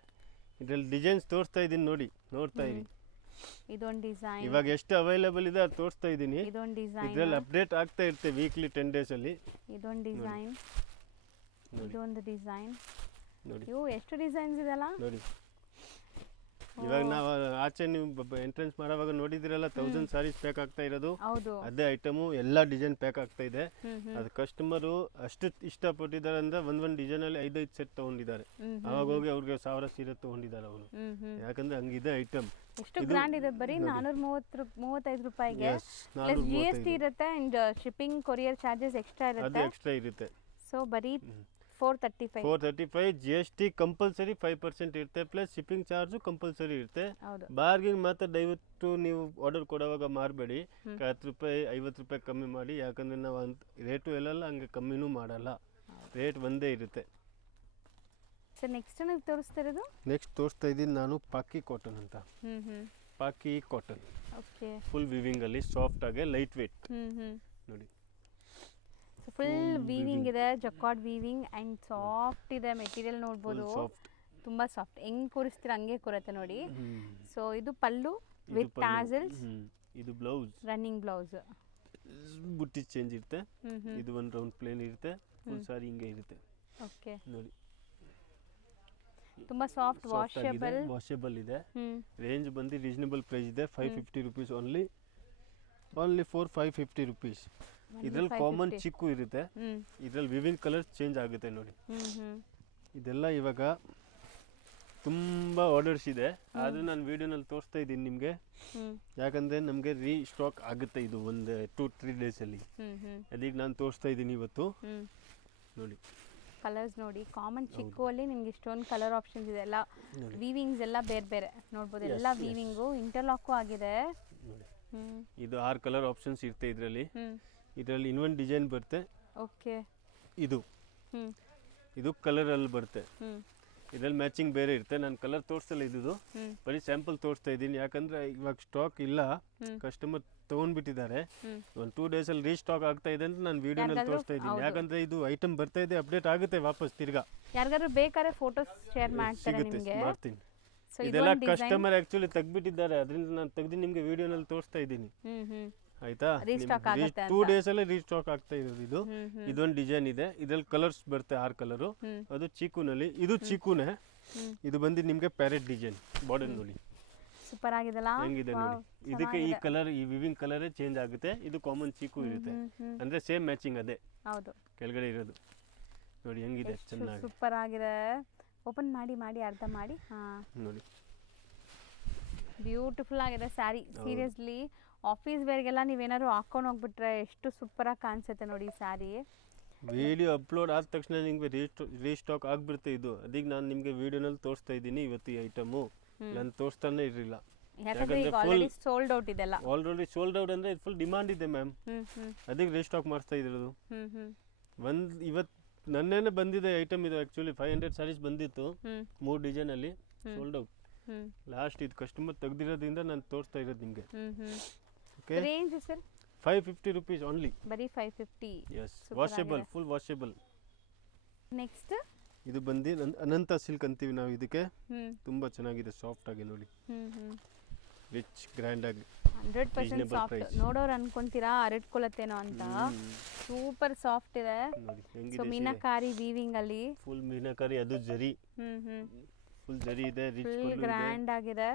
ಇದರಲ್ಲಿ ಡಿಸೈನ್ಸ್ ತೋರಿಸ್ತಾ ಇದ್ದೀನಿ ನೋಡಿ, ನೋಡ್ತಾ ಇರಿ. ಇದೊಂದು ಡಿಸೈನ್ ಇವಾಗ ಎಷ್ಟು ಅವೈಲೇಬಲ್ ಇದೆ ಅದು ತೋರಿಸ್ತಾ ಇದ್ದೀನಿ. ಇದೊಂದು ಡಿಸೈನ್ ಇದರಲ್ಲಿ ಅಪ್ಡೇಟ್ ಆಗ್ತಾ ಇರುತ್ತೆ ವೀಕ್ಲಿ 10 days ಅಲ್ಲಿ. ಇದೊಂದು ಡಿಸೈನ್, ಇದೊಂದು ಡಿಸೈನ್ ನೋಡಿ. ಇವು ಎಷ್ಟು ಡಿಸೈನ್ಸ್ ಇದೆಲ್ಲ ನೋಡಿ. ಇವಾಗ ನಾವು ಆಚೆ ನೀವು ಎಂಟ್ರೆನ್ಸ್ ಮಾಡೋವಾಗ ನೋಡಿದಿರಲ್ಲ 1000 ಸಾರೀಸ್ ಪ್ಯಾಕ್ ಆಗ್ತಾ ಇರೋದು, ಹೌದು. ಅದೇ ಐಟಮು ಎಲ್ಲ ಡಿಸೈನ್ ಪ್ಯಾಕ್ ಆಗ್ತಾ ಇದೆ. ಅದು ಕಸ್ಟಮರು ಅಷ್ಟು ಇಷ್ಟಪಟ್ಟಿದ್ದಾರೆ ಅಂದ್ರೆ ಒಂದೊಂದು ಡಿಸೈನಲ್ಲಿ 5 ಸೆಟ್ ತಗೊಂಡಿದ್ದಾರೆ. ಅವಾಗ ಹೋಗಿ ಅವ್ರಿಗೆ 1000 ಸೀರೆ ತಗೊಂಡಿದ್ದಾರೆ ಅವರು. ಯಾಕಂದ್ರೆ ಹಂಗಿದೆ ಐಟಮ್. ಎಷ್ಟು ಗ್ರ್ಯಾಂಡ್ ಇದೆ, ಬರೀ 435 ರೂಪಾಯಿಗೆ ಪ್ಲಸ್ GST ಇರುತ್ತೆ and shipping courier charges extra ಅದು ಇರುತ್ತೆ. ಎಕ್ಸ್ಟ್ರಾ ಇರುತ್ತೆ. ಸೊ ಬರೀ 435 GST ಕಂಪಲ್ಸರಿ 5% ಇರುತ್ತೆ, ಪ್ಲಸ್ ಶಿಪ್ಪಿಂಗ್ ಚಾರ್ಜು ಕಂಪಲ್ಸರಿ ಇರುತ್ತೆ. ಹೌದು. ಬಾರ್ಗಿಂಗ್ ಮಾತ್ರ ದಯವಿಟ್ಟು ನೀವು ಆರ್ಡರ್ ಕೊಡುವಾಗ ಮಾರಬೇಡಿ, 10 ರೂಪಾಯಿ 50 ರೂಪಾಯಿ ಕಮ್ಮಿ ಮಾಡಿ. ಯಾಕಂದರೆ ನಾವು ರೇಟು ಎಲ್ಲಲ್ಲ ಹಂಗೆ ಕಮ್ಮಿನೂ ಮಾಡಲ್ಲ, ರೇಟ್ ಒಂದೇ ಇರುತ್ತೆ. ಸರ್ ನೆಕ್ಸ್ಟ್ ನೀವು ತೋರಿಸ್ತಾ ಇರೋದು? ನೆಕ್ಸ್ಟ್ ತೋರಿಸ್ತಾ ಇದ್ದೀನಿ ನಾನು ಪಾಕಿ ಕಾಟನ್ ಅಂತ. ಪಾಕಿ ಕಾಟನ್ ಓಕೆ. ಫುಲ್ ವಿವಿಂಗಲ್ಲಿ ಸಾಫ್ಟ್ ಆಗಿ ಲೈಟ್ ವೇಟ್ ನೋಡಿ. ಫುಲ್ ವೀವಿಂಗ್ ಇದೆ, ಜಕಾರ್ಡ್ ವೀವಿಂಗ್ ಆ್ಯಂಡ್ ಸಾಫ್ಟ್ ಇದೆ ಮೆಟೀರಿಯಲ್ ನೋಡ್ಬೋದು. ತುಂಬ ಸಾಫ್ಟ್, ಹೆಂಗೆ ಕೂರಿಸ್ತೀರ ಹಂಗೆ ಕೂರುತ್ತೆ ನೋಡಿ. ಸೊ ಇದು ಪಲ್ಲು ವಿತ್ ಟ್ಯಾಸಲ್ಸ್, ಇದು ಬ್ಲೌಸ್, ರನ್ನಿಂಗ್ ಬ್ಲೌಸ್, ಬುಟ್ಟಿ ಚೇಂಜ್ ಇರುತ್ತೆ. ಇದು ಒಂದು ರೌಂಡ್ ಪ್ಲೇನ್ ಇರುತ್ತೆ, ಫುಲ್ ಸಾರಿ ಹಿಂಗೆ ಇರುತ್ತೆ. ಓಕೆ ನೋಡಿ ತುಂಬ ಸಾಫ್ಟ್, ವಾಷೇಬಲ್ ಇದೆ. ರೇಂಜ್ ಬಂದು ರೀಸನೇಬಲ್ ಪ್ರೈಸ್ ಇದೆ, 550 ರುಪೀಸ್ ಓನ್ಲಿ ಫಾರ್ 550 ರುಪೀಸ್. ಇದ್ರಲ್ಲಿ ಕಾಮನ್ ಚಿಕ್ಕು ಇರುತ್ತೆ, ಇದ್ರಲ್ಲಿ ವಿವಿಂಗ್ ಕಲರ್ಸ್ ಚೇಂಜ್ ಆಗುತ್ತೆ ನೋಡಿ. ಇದೆಲ್ಲ ಇವಾಗ ತುಂಬ ಆರ್ಡರ್ಸ್ ಇದೆ, ಆದರೂ ನಾನು ವಿಡಿಯೋನಲ್ಲಿ ತೋರಿಸ್ತಾ ಇದ್ದೀನಿ ನಿಮಗೆ. ಯಾಕಂದರೆ ನಮಗೆ ರೀಸ್ಟಾಕ್ ಆಗುತ್ತೆ ಇದು ಒಂದು 2-3 ಡೇಸಲ್ಲಿ. ಅದಕ್ಕೆ ನಾನು ತೋರಿಸ್ತಾ ಇದ್ದೀನಿ ಇವತ್ತು ನೋಡಿ. ಕಲರ್ಸ್ ನೋಡಿ, ಕಾಮನ್ ಚಿಕ್ಕು ಅಲ್ಲಿ ನಿಮ್ಗೆ ಇಷ್ಟೊಂದು ಕಲರ್ ಆಪ್ಷನ್ಸ್ ಇದೆ. ಎಲ್ಲ ವೀವಿಂಗ್ಸ್ ಎಲ್ಲ ಬೇರೆ ಬೇರೆ ನೋಡ್ಬೋದು, ಎಲ್ಲ ವೀವಿಂಗು ಇಂಟರ್ಲಾಕು ಆಗಿದೆ. ಇದು 6 ಕಲರ್ ಆಪ್ಷನ್ಸ್ ಇರುತ್ತೆ ಇದರಲ್ಲಿ. ಇದರಲ್ಲಿ ಇನ್ನೊಂದು ಡಿಸೈನ್ ಬರುತ್ತೆ. ಓಕೆ. ಇದು ಕಲರ್ ಅಲ್ಲಿ ಬರುತ್ತೆ, ಇದರಲ್ಲಿ ಮ್ಯಾಚಿಂಗ್ ಬೇರೆ ಇರುತ್ತೆ. ನಾನು ಕಲರ್ ತೋರಿಸಲ್ಲ, ಇದು ಬರೀ ಸ್ಯಾಂಪಲ್ ತೋರಿಸ್ತಾ ಇದ್ದೀನಿ. ಯಾಕಂದ್ರೆ ಇವಾಗ ಸ್ಟಾಕ್ ಇಲ್ಲ, ಕಸ್ಟಮರ್ ತಗೊಂಡ್ಬಿಟ್ಟಿದ್ದಾರೆ. ಒಂದು 2 ಡೇಸಲ್ಲಿ ರೀಸ್ಟಾಕ್ ಆಗ್ತಾ ಇದೆ ಅಂತ ನಾನು ವಿಡಿಯೋನಲ್ಲಿ ತೋರಿಸ್ತಾ ಇದ್ದೀನಿ. ಯಾಕಂದ್ರೆ ಇದು ಐಟಮ್ ಬರ್ತಾ ಇದೆ, ಅಪ್ಡೇಟ್ ಆಗುತ್ತೆ ವಾಪಸ್ ತಿರ್ಗಾ. ಯಾರಿಗಾದ್ರೂ ಬೇಕಾದ್ರೆ ಫೋಟೋಸ್ ಶೇರ್ ಮಾಡ್ತಾರೆ ನಿಮಗೆ, ಮಾಡ್ತೀನಿ. ಇದೆಲ್ಲ ಕಸ್ಟಮರ್ ಆಕ್ಚುಲಿ ತೆಗ್ಬಿಟ್ಟಿದ್ದಾರೆ, ಅದರಿಂದ ನಾನು ತೆಗ್ದು ನಿಮಗೆ ವಿಡಿಯೋನಲ್ಲಿ ತೋರಿಸ್ತಾ ಇದ್ದೀನಿ. ಆಯ್ತಾ? 2 ಡೇಸಲ್ಲೇ ರೀಸ್ಟಾಕ್ ಆಗ್ತಾ ಇರೋದು ಇದು. ಇದೊಂದು ಡಿಸೈನ್ ಇದೆ, ಇದ್ರಲ್ಲಿ ಕಲರ್ಸ್ ಬರುತ್ತೆ 6 ಕಲರು. ಅದು ಚೀಕುನಲ್ಲಿ, ಇದು ಚೀಕುನೇ. ಇದು ಬಂದು ನಿಮಗೆ ಪ್ಯಾರೆಟ್ ಡಿಸೈನ್ ಬಾರ್ಡರ್ ನೋಡಿ, ಸೂಪರ್ ಆಗಿದೆಲ್ಲ, ಹೆಂಗಿದೆ ನೋಡಿ. ಇದಕ್ಕೆ ಈ ಕಲರ್, ಈ ವಿವಿಂಗ್ ಕಲರೇ ಚೇಂಜ್ ಆಗುತ್ತೆ. ಇದು ಕಾಮನ್ ಚೀಕು ಇರುತ್ತೆ, ಅಂದ್ರೆ ಸೇಮ್ ಮ್ಯಾಚಿಂಗ್ ಅದೇ. ಹೌದು, ಕೆಳಗಡೆ ಇರೋದು ನೋಡಿ ಹೆಂಗಿದೆ, ಚೆನ್ನಾಗಿ ಸೂಪರ್ ಆಗಿದೆ. ಓಪನ್ ಮಾಡಿ ಅರ್ಧ ಮಾಡಿ. ನೋಡಿ ಬ್ಯೂಟಿಫುಲ್ ಆಗಿದೆ ಸ್ಯಾರಿ. ಸೀರಿಯಸ್ಲಿ ಆಫೀಸ್ ವೇರ್ಗೆಲ್ಲ ನೀವೇನಾದ್ರು ಹಾಕೊಂಡು ಹೋಗ್ಬಿಟ್ರೆ ಎಷ್ಟು ಸೂಪರಾಗಿ ಕಾಣಿಸುತ್ತೆ ನೋಡಿ ಸ್ಯಾರಿ. ವಿಡಿಯೋ ಅಪ್ಲೋಡ್ ಆದ ತಕ್ಷಣ ನಿಮಗೆ ರೀಸ್ಟಾಕ್ ಆಗಿಬಿಡುತ್ತೆ ಇದು. ಅದಕ್ಕೆ ನಾನು ನಿಮಗೆ ವಿಡಿಯೋನಲ್ಲಿ ತೋರಿಸ್ತಾ ಇದ್ದೀನಿ ಇವತ್ತು ಈ ಐಟಮು. ನಾನು ತೋರಿಸ್ತಾನೆ ಇರಲಿಲ್ಲ, ಯಾಕಂದ್ರೆ ಆಲ್ರೆಡಿ ಸೋಲ್ಡ್ ಔಟ್ ಇದೆಲ್ಲ. ಆಲ್ರೆಡಿ ಸೋಲ್ಡ್ ಔಟ್ ಅಂದರೆ ಫುಲ್ ಡಿಮಾಂಡ್ ಇದೆ ಮ್ಯಾಮ್, ಅದಕ್ಕೆ ರೀಸ್ಟಾಕ್ ಮಾಡ್ತಾ ಇರೋದು. ಇವತ್ತು ನನ್ನೇನೆ ಬಂದಿದೆ ಐಟಮ್. ಇದು ಆ್ಯಕ್ಚುಲಿ 500 ಸ್ಯಾರೀಸ್ ಬಂದಿತ್ತು 3 ಡಿಸೈನಲ್ಲಿ, ಸೋಲ್ಡ್ ಔಟ್. ಲಾಸ್ಟ್ ಇದು ಕಸ್ಟಮರ್ ತೆಗ್ದಿರೋದ್ರಿಂದ ನಾನು ತೋರಿಸ್ತಾ ಇರೋದು ನಿಮಗೆ. Okay, range sir 550 rupees only, ಬರೀ 550. Yes, washable, full washable. Next ಇದು ಬಂದು ಅನಂತ ಸಿಲ್ಕ್ ಅಂತೀವಿ ನಾವು ಇದಕ್ಕೆ. ತುಂಬ ಚೆನ್ನಾಗಿದೆ, ಸಾಫ್ಟ್ ಆಗಿ ನೋಡಿ, ರಿಚ್ ಗ್ರ್ಯಾಂಡ್ ಆಗಿ 100% ಸಾಫ್ಟ್. ನೋಡೋರು ಅನ್ಕೊಂತೀರಾ ಹರಡ್ಕೊಳ್ಳುತ್ತೇನೋ ಅಂತ, ಸೂಪರ್ ಸಾಫ್ಟ್ ಇದೆ. ಸೊ ಮೀನಾಕಾರಿ ವೀವಿಂಗ್ ಅಲ್ಲಿ ಫುಲ್ ಮೀನಾಕಾರಿ, ಅದು ಜರಿ, ಫುಲ್ ಜರಿ ಇದೆ, ರಿಚ್ ಗ್ರ್ಯಾಂಡ್ ಆಗಿದೆ.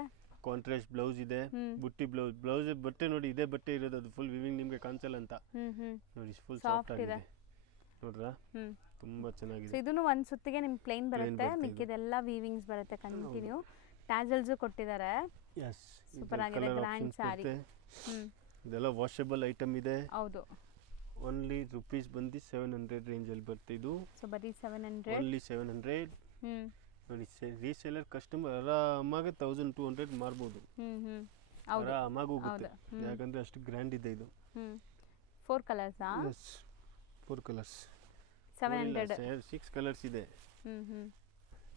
ಕಾಂಟ್ರಾಸ್ಟ್ ಬ್ಲೌಸ್ ಇದೆ, ಬುಟ್ಟಿ ಬ್ಲೌಸ್ ಬಟ್ಟೆ ನೋಡಿ, ಇದೇ ಬಟ್ಟೆ ಇರೋದು, ಅದು ಫುಲ್ ವಿವಿಂಗ್ ನಿಮಗೆ ಕಾಣಿಸಲ್ಲ ಅಂತ ನೋಡಿ. ಫುಲ್ ಸಾಫ್ಟ್ ಆಗಿದೆ ನೋಡ್ರಾ, ತುಂಬಾ ಚೆನ್ನಾಗಿದೆ. ಇದನ್ನು ಒಂದು ಸುತ್ತಿಗೆ ನಿಮ್ಗೆ ಪ್ಲೇನ್ ಬರುತ್ತೆ, ಮಿಕ್ಕಿದೆಲ್ಲ ವೀವಿಂಗ್ಸ್ ಬರುತ್ತೆ ಕಂಟಿನ್ಯೂ. ಟ್ಯಾಸಲ್ಸ್ ಕೊಟ್ಟಿದ್ದಾರೆ. ಸೂಪರ್ ಆಗಿದೆ, ಗ್ರ್ಯಾಂಡ್ ಸ್ಯಾರಿ. ಇದೆಲ್ಲ ವಾಷೇಬಲ್ ಐಟಮ್ ಇದೆ. ಹೌದು, ಓನ್ಲಿ ರುಪೀಸ್ ಬಂದು 700 ರೇಂಜ್ ಅಲ್ಲಿ ಬರುತ್ತೆ ಇದು. ಸೊ ಬರೀ 700, ಓನ್ಲಿ 700 ನೋಡಿ. ರೀಸೇಲರ್ ಕಸ್ಟಮರ್ ಆರಾಮಾಗಿ 1200 ಮಾರ್ಬೋದು, ಆರಾಮಾಗಿ ಹೋಗುತ್ತೆ. ಯಾಕಂದ್ರೆ ಅಷ್ಟು ಗ್ರ್ಯಾಂಡ್ ಇದೆ ಇದು. 4 ಕಲರ್ಸಾ? 4 ಕಲರ್ಸ್, 700. 6 ಕಲರ್ಸ್ ಇದೆ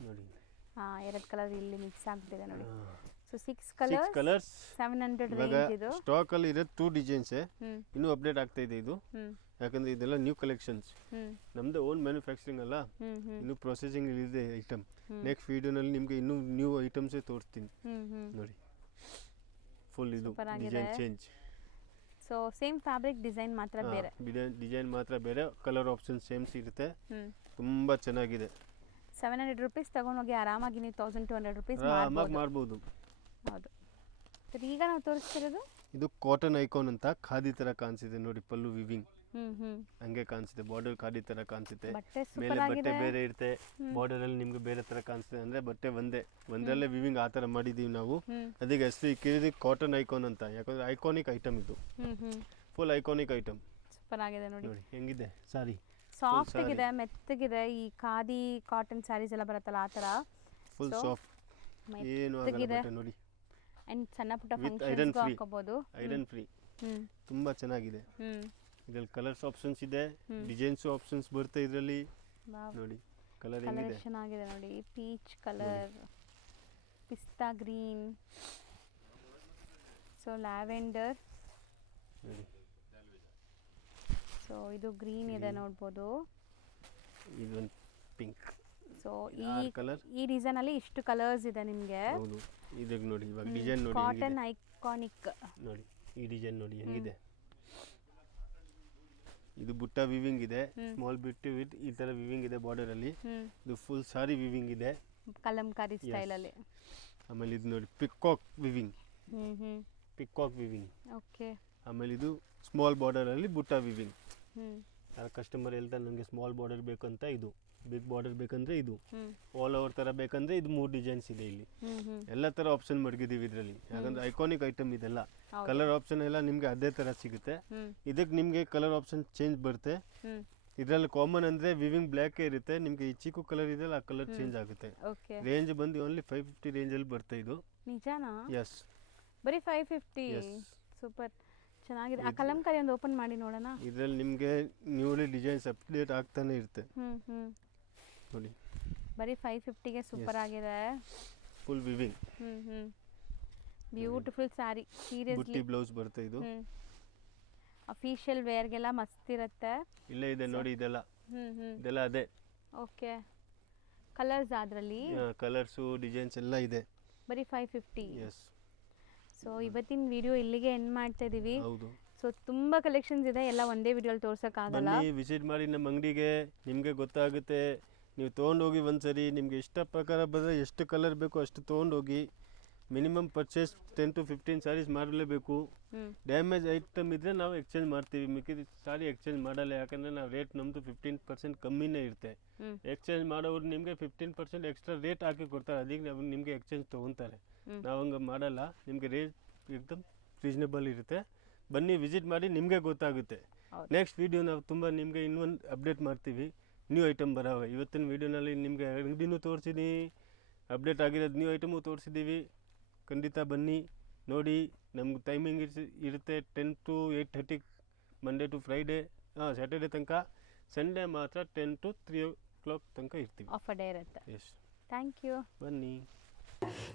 ನೋಡಿ. 2 ಕಲರ್ ಇಲ್ಲಿ ಮಿಕ್ಸ್ ಆಗ್ತಿದೆ ನೋಡಿ. So 6 colours 700 range. ಇದು ಸ್ಟಾಕ್ ಅಲ್ಲಿ ಇರೋದು 2 ಡಿಸೈನ್ಸ್, ಇನ್ನೂ ಅಪ್ಡೇಟ್ ಆಗ್ತಾ ಇದೆ ಇದು. ಯಾಕಂದ್ರೆ ಇದೆಲ್ಲ ನ್ಯೂ ಕಲೆಕ್ಷನ್ಸ್, ನಮ್ದು ಓನ್ ಮ್ಯಾನುಫ್ಯಾಕ್ಚರಿಂಗ್ ಅಲ್ಲ, ಇನ್ನು ಪ್ರೊಸೆಸಿಂಗ್ ಇದೆ ಐಟಮ್. ನೆಕ್ಸ್ಟ್ ವಿಡಿಯೋನಲ್ಲಿ ನಿಮಗೆ ಇನ್ನೂ ನ್ಯೂ ಐಟಮ್ಸೇ ತೋರಿಸ್ತೀನಿ ನೋಡಿ. ಫುಲ್ ಇದು design change. So same fabric, design ಮಾತ್ರ ಬೇರೆ, ಡಿಸೈನ್ ಮಾತ್ರ ಬೇರೆ, ಕಲರ್ ಆಪ್ಷನ್ ಸೇಮ್ ಇರುತ್ತೆ. ತುಂಬಾ ಚೆನ್ನಾಗಿದೆ. 700 ರುಪೀಸ್ ತಗೊಂಡೋಗಿ ಆರಾಮಾಗಿ ನೀವು 1200 ರುಪೀಸ್ ಆರಾಮಾಗಿ ಮಾರ್ಬೋದು. ಹೌದು ಸರ್, ಈಗ ನಾವು ತೋರಿಸ್ತಿರೋದು ಇದು ಕಾಟನ್ ಐಕಾನ್ ಅಂತ ಖಾದಿ ತರ ಕಾಣಿಸಿದೆ ನೋಡಿ, ಪಲ್ಲು ವಿವಿಂಗ್ ಹ್ಞೂ ಹಂಗೆ ಕಾಣಿಸುತ್ತೆ, ಬಾರ್ಡರ್ ಖಾದಿ ತರ ಕಾಣಿಸುತ್ತೆ, ಬಟ್ಟೆ ಮೇಲೆ ಸೂಪರ್ ಬಟ್ಟೆ ಆಗಿದೆ. ಬೇರೆ ಇರುತ್ತೆ, ಬಾರ್ಡರ್ ಅಲ್ಲಿ ನಿಮ್ಗೆ ಬೇರೆ ತರ ಕಾಣಿಸುತ್ತೆ, ಅಂದ್ರೆ ಬಟ್ಟೆ ಒಂದರಲ್ಲೇ ವಿವಿಂಗ್ ಆ ತರ ಮಾಡಿದೀವಿ ನಾವು. ಅದಕ್ಕೆ ಹೆಸರು ಇಕ್ಕಿರೋದು ಕಾಟನ್ ಐಕಾನ್ ಅಂತ, ಯಾಕಂದ್ರೆ ಐಕಾನಿಕ್ ಐಟಮ್ ಇದು, ಫುಲ್ ಐಕಾನಿಕ್ ಐಟಮ್. ಸೂಪರ್ ಆಗಿದೆ ನೋಡಿ. ನೋಡಿ ಹೆಂಗಿದೆ ಸಾರಿ, ಸಾಫ್ಟ್ ಆಗಿದೆ, ಮೆತ್ತಗಿದೆ. ಈ ಖಾದಿ ಕಾಟನ್ ಸ್ಯಾರೀಸ್ ಎಲ್ಲ ಬರುತ್ತಲ್ಲ ಆ ಥರ ಫುಲ್ ಸಾಫ್ಟ್, ಏನು ಆಗಲ್ಲ ಬಟ್ಟೆ ನೋಡಿ. ಅಂಡ್ ಸಣ್ಣ ಪುಟ್ಟ ವಿತ್ ಐರನ್ ಫಂಕ್ಷನ್ಸ್ಗೂ ಫ್ರೀ, ಹಾಕೋಬಹುದು. ಐರನ್ ಫ್ರೀ, ತುಂಬಾ ಚೆನ್ನಾಗಿದೆ. ಇದ್ರಲ್ಲಿ ಕಲರ್ಸ್ ಆಪ್ಷನ್ಸ್ ಇದೆ, ಡಿಸೈನ್ಸ್ ಆಪ್ಷನ್ಸ್ ಬರುತ್ತೆ ಇದರಲ್ಲಿ. ನೋಡಿ ಕಲರ್ ಹೆಂಗಿದೆ, ಚೆನ್ನಾಗಿದೆ ನೋಡಿ. ಪೀಚ್ ಕಲರ್, ಪಿಸ್ತಾ ಗ್ರೀನ್, ಸೊ ಲ್ಯಾವೆಂಡರ್, ನೋಡಿ ಸೊ ಇದು ಗ್ರೀನ್ ಇದೆ ನೋಡ್ಬೋದು. ಇದೊಂದು ಪಿಂಕ್. ಸೊ ಕಲರ್ ಈ ಡಿಸೈನ್ ಅಲ್ಲಿ ಇಷ್ಟು ಕಲರ್ಸ್ ಇದೆ ನಿಮಗೆ. ಹೌದು, ಇದಕ್ಕೆ ನೋಡಿ ಇವಾಗ ಡಿಸೈನ್ ನೋಡಿ, ಕಾಟನ್ ಐಕಾನಿಕ್ ನೋಡಿ ಈ ಡಿಸೈನ್ ನೋಡಿ ಹೆಂಗಿದೆ. ಇದು ಬುಟ್ಟ ವಿವಿಂಗ್ ಇದೆ, ಸ್ಮಾಲ್ ಬಿಟ್ ವಿತ್ ಈ ತರ ವಿವಿಂಗ್ ಇದೆ ಬಾರ್ಡರ್ ಅಲ್ಲಿ. ಇದು ಫುಲ್ ಸಾರಿ ವಿವಿಂಗ್ ಇದೆ, ಕಲಂಕಾರಿ ಸ್ಟೈಲ್ ಅಲ್ಲಿ. ಆಮೇಲೆ ಇದು ನೋಡಿ peacock viewing, peacock viewing. Okay. ಆಮೇಲೆ ಇದು ಸ್ಮಾಲ್ ಬಾರ್ಡರ್ ಅಲ್ಲಿ ಬುಟ್ಟ ವಿವಿಂಗ್. ಯಾರು ಕಸ್ಟಮರ್ ಹೇಳ್ತಾರೆ ನನಗೆ ಸ್ಮಾಲ್ ಬಾರ್ಡರ್ ಬೇಕಂತ, ಇದು ಬಿಗ್ ಬಾರ್ಡರ್ ಬೇಕಂದ್ರೆ ಇದು, ಆಲ್ ಓವರ್ ತರ ಬೇಕಂದ್ರೆ ಇದು 3 ಡಿಸೈನ್ಸ್ ಇದೆ ಇಲ್ಲಿ. ಎಲ್ಲ ತರ ಆಪ್ಷನ್ ಮಡಗಿದೀವಿ ಇದರಲ್ಲಿ, ಯಾಕಂದ್ರೆ ಐಕಾನಿಕ್ ಐಟಮ್ ಇದೆಲ್ಲ. ಕಲರ್ ಆಪ್ಷನ್ ಎಲ್ಲ ನಿಮ್ಗೆ ಅದೇ ತರ ಸಿಗುತ್ತೆ. ಇದಕ್ಕೆ ನಿಮ್ಗೆ ಕಲರ್ ಆಪ್ಷನ್ ಚೇಂಜ್ ಬರುತ್ತೆ. ಇದರಲ್ಲಿ ಕಾಮನ್ ಅಂದ್ರೆ ವಿವಿಂಗ್ ಬ್ಲ್ಯಾಕ್ ಇರುತ್ತೆ, ನಿಮ್ಗೆ ಈ ಚೀಕು ಕಲರ್ ಇದೆಲ್ಲ ಆ ಕಲರ್ ಚೇಂಜ್ ಆಗುತ್ತೆ. ರೇಂಜ್ ಬಂದು ಓನ್ಲಿ 550 ರೇಂಜ್ ಅಲ್ಲಿ ಬರುತ್ತೆ ಇದು. ನಿಜಾನಾ? ಎಸ್, ಬರೀ 550. ಸೂಪರ್ ಚೆನ್ನಾಗಿದೆ. ಆ ಕಲಂಕಾರಿ ಒಂದು ಓಪನ್ ಮಾಡಿ ನೋಡೋಣ. ಇದರಲ್ಲಿ ನಿಮಗೆ ನ್ಯೂಲಿ ಡಿಸೈನ್ಸ್ ಅಪ್ಡೇಟ್ ಆಗ್ತಾನೆ ಇರುತ್ತೆ. ನೋಡಿ ಬರೀ 550ಗೆ ಸೂಪರ್ ಆಗಿದೆ. Full viewing, beautiful sari. Seriously ಬುಟ್ಟಿ ಬ್ಲೌಸ್ ಬರುತ್ತೆ ಇದು. ಅಫಿಷಿಯಲ್ ವೇರ್ಗೆಲ್ಲ ಮಸ್ತ್ ಇರುತ್ತೆ. ಇಲ್ಲೇ ಇದೆ ನೋಡಿ, ಇದೆಲ್ಲ ಇದೆಲ್ಲ ಅದೇ. ಓಕೆ. ಕಲರ್ಸ್ ಅದರಲ್ಲಿ, ಕಲರ್ಸು ಡಿಸೈನ್ಸ್ ಎಲ್ಲ ಇದೆ. ಬರೀ 550. ಎಸ್. ಸೊ ಇವತ್ತಿನ ವಿಡಿಯೋ ಇಲ್ಲಿಗೆ ಎಂಡ್ ಮಾಡ್ತಾ ಇದೀವಿ. ಹೌದು. ಸೊ ತುಂಬಾ ಕಲೆಕ್ಷನ್ಸ್ ಇದೆ, ಎಲ್ಲ ಒಂದೇ ವಿಡಿಯೋಲಿ ತೋರ್ಸೋಕ್ಕಾಗಲ್ಲ. ಬನ್ನಿ ವಿಸಿಟ್ ಮಾಡಿ ನಮ್ಮ ಅಂಗಡಿಗೆ, ನಿಮಗೆ ಗೊತ್ತಾಗುತ್ತೆ. ನೀವು ತೊಗೊಂಡೋಗಿ ಒಂದ್ಸರಿ, ನಿಮಗೆ ಇಷ್ಟ ಪ್ರಕಾರ ಬಂದರೆ ಎಷ್ಟು ಕಲರ್ ಬೇಕು ಅಷ್ಟು ತೊಗೊಂಡೋಗಿ. ಮಿನಿಮಮ್ ಪರ್ಚೇಸ್ 10 to 15 ಸ್ಯಾರೀಸ್ ಮಾಡಲೇಬೇಕು. ಡ್ಯಾಮೇಜ್ ಐಟಮ್ ಇದ್ದರೆ ನಾವು ಎಕ್ಸ್ಚೇಂಜ್ ಮಾಡ್ತೀವಿ, ಮಿಕ್ಕಿದ ಸಾರಿ ಎಕ್ಸ್ಚೇಂಜ್ ಮಾಡಲ್ಲ. ಯಾಕಂದರೆ ನಾವು ರೇಟ್ ನಮ್ಮದು 15% ಕಮ್ಮಿನೇ ಇರುತ್ತೆ. ಎಕ್ಸ್ಚೇಂಜ್ ಮಾಡೋರು ನಿಮಗೆ 15% ಎಕ್ಸ್ಟ್ರಾ ರೇಟ್ ಹಾಕಿ ಕೊಡ್ತಾರೆ, ಅದಕ್ಕೆ ನಾವು ನಿಮಗೆ ಎಕ್ಸ್ಚೇಂಜ್ ತೊಗೊತಾರೆ. ನಾವು ಹಂಗೆ ಮಾಡಲ್ಲ, ನಿಮಗೆ ರೇಟ್ ಎಕ್ದಮ್ ರೀಸನೇಬಲ್ ಇರುತ್ತೆ. ಬನ್ನಿ ವಿಸಿಟ್ ಮಾಡಿ, ನಿಮಗೆ ಗೊತ್ತಾಗುತ್ತೆ. ನೆಕ್ಸ್ಟ್ ವಿಡಿಯೋ ನಾವು ತುಂಬ ನಿಮಗೆ ಇನ್ನೊಂದು ಅಪ್ಡೇಟ್ ಮಾಡ್ತೀವಿ, ನ್ಯೂ ಐಟಮ್ ಬರೋವೆ. ಇವತ್ತಿನ ವಿಡಿಯೋನಲ್ಲಿ ನಿಮಗೆ ಅಂಗಡಿನೂ ತೋರಿಸಿದ್ದೀನಿ, ಅಪ್ಡೇಟ್ ಆಗಿರೋದು ನ್ಯೂ ಐಟಮು ತೋರಿಸಿದ್ದೀವಿ. ಖಂಡಿತ ಬನ್ನಿ ನೋಡಿ. ನಮ್ಗೆ ಟೈಮಿಂಗ್ ಇರುತ್ತೆ 10 to 8:30 Monday to Friday, Saturday ತನಕ. ಸಂಡೇ ಮಾತ್ರ 10 to 3 o'clock ತನಕ ಇರ್ತೀವಿ. ಆಫರ್ ಡೇ ಇರುತ್ತೆ. Yes, thank you. ಬನ್ನಿ.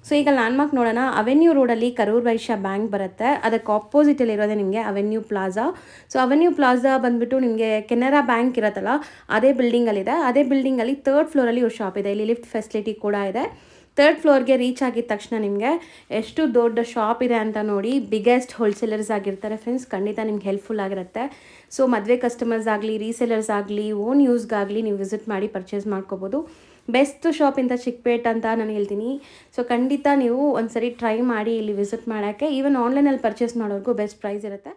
ಸೊ ಈಗ ಲ್ಯಾಂಡ್ಮಾರ್ಕ್ ನೋಡೋಣ. ಅವೆನ್ಯೂ ರೋಡಲ್ಲಿ ಕರೂರ್ ವೈಶ್ಯ ಬ್ಯಾಂಕ್ ಬರುತ್ತೆ, ಅದಕ್ಕೆ ಆಪೋಸಿಟಲ್ಲಿ ಇರೋದೇ ನಿಮಗೆ avenue plaza. So avenue plaza ಬಂದುಬಿಟ್ಟು ನಿಮಗೆ ಕೆನರಾ ಬ್ಯಾಂಕ್ ಇರುತ್ತಲ್ಲ ಅದೇ ಬಿಲ್ಡಿಂಗಲ್ಲಿದೆ. ಅದೇ ಬಿಲ್ಡಿಂಗಲ್ಲಿ 3rd ಫ್ಲೋರಲ್ಲಿ ಒಂದು ಶಾಪ್ ಇದೆ. ಇಲ್ಲಿ ಲಿಫ್ಟ್ ಫೆಸಿಲಿಟಿ ಕೂಡ ಇದೆ. 3rd ಫ್ಲೋರ್ಗೆ ರೀಚ್ ಆಗಿದ ತಕ್ಷಣ ನಿಮಗೆ ಎಷ್ಟು ದೊಡ್ಡ ಶಾಪ್ ಇದೆ ಅಂತ ನೋಡಿ. ಬಿಗ್ಗೆಸ್ಟ್ ಹೋಲ್ಸೇಲರ್ಸ್ ಆಗಿರ್ತಾರೆ ಫ್ರೆಂಡ್ಸ್, ಖಂಡಿತ ನಿಮ್ಗೆ ಹೆಲ್ಪ್ಫುಲ್ ಆಗಿರುತ್ತೆ. ಸೊ ಮದುವೆ ಕಸ್ಟಮರ್ಸ್ ಆಗಲಿ, ರೀಸೇಲರ್ಸ್ ಆಗಲಿ, ಓನ್ ಯೂಸ್ಗಾಗಲಿ ನೀವು ವಿಸಿಟ್ ಮಾಡಿ ಪರ್ಚೇಸ್ ಮಾಡ್ಕೋಬೋದು. ಬೆಸ್ಟ್ ಶಾಪ್ ಇಂದ ಚಿಕ್ಕಪೇಟ್ ಅಂತ ನಾನು ಹೇಳ್ತೀನಿ. ಸೊ ಖಂಡಿತ ನೀವು ಒಂದ್ಸರಿ ಟ್ರೈ ಮಾಡಿ ಇಲ್ಲಿ ವಿಸಿಟ್ ಮಾಡೋಕ್ಕೆ. ಈವನ್ ಆನ್ಲೈನಲ್ಲಿ ಪರ್ಚೇಸ್ ಮಾಡೋರ್ಗೂ ಬೆಸ್ಟ್ ಪ್ರೈಸ್ ಇರುತ್ತೆ.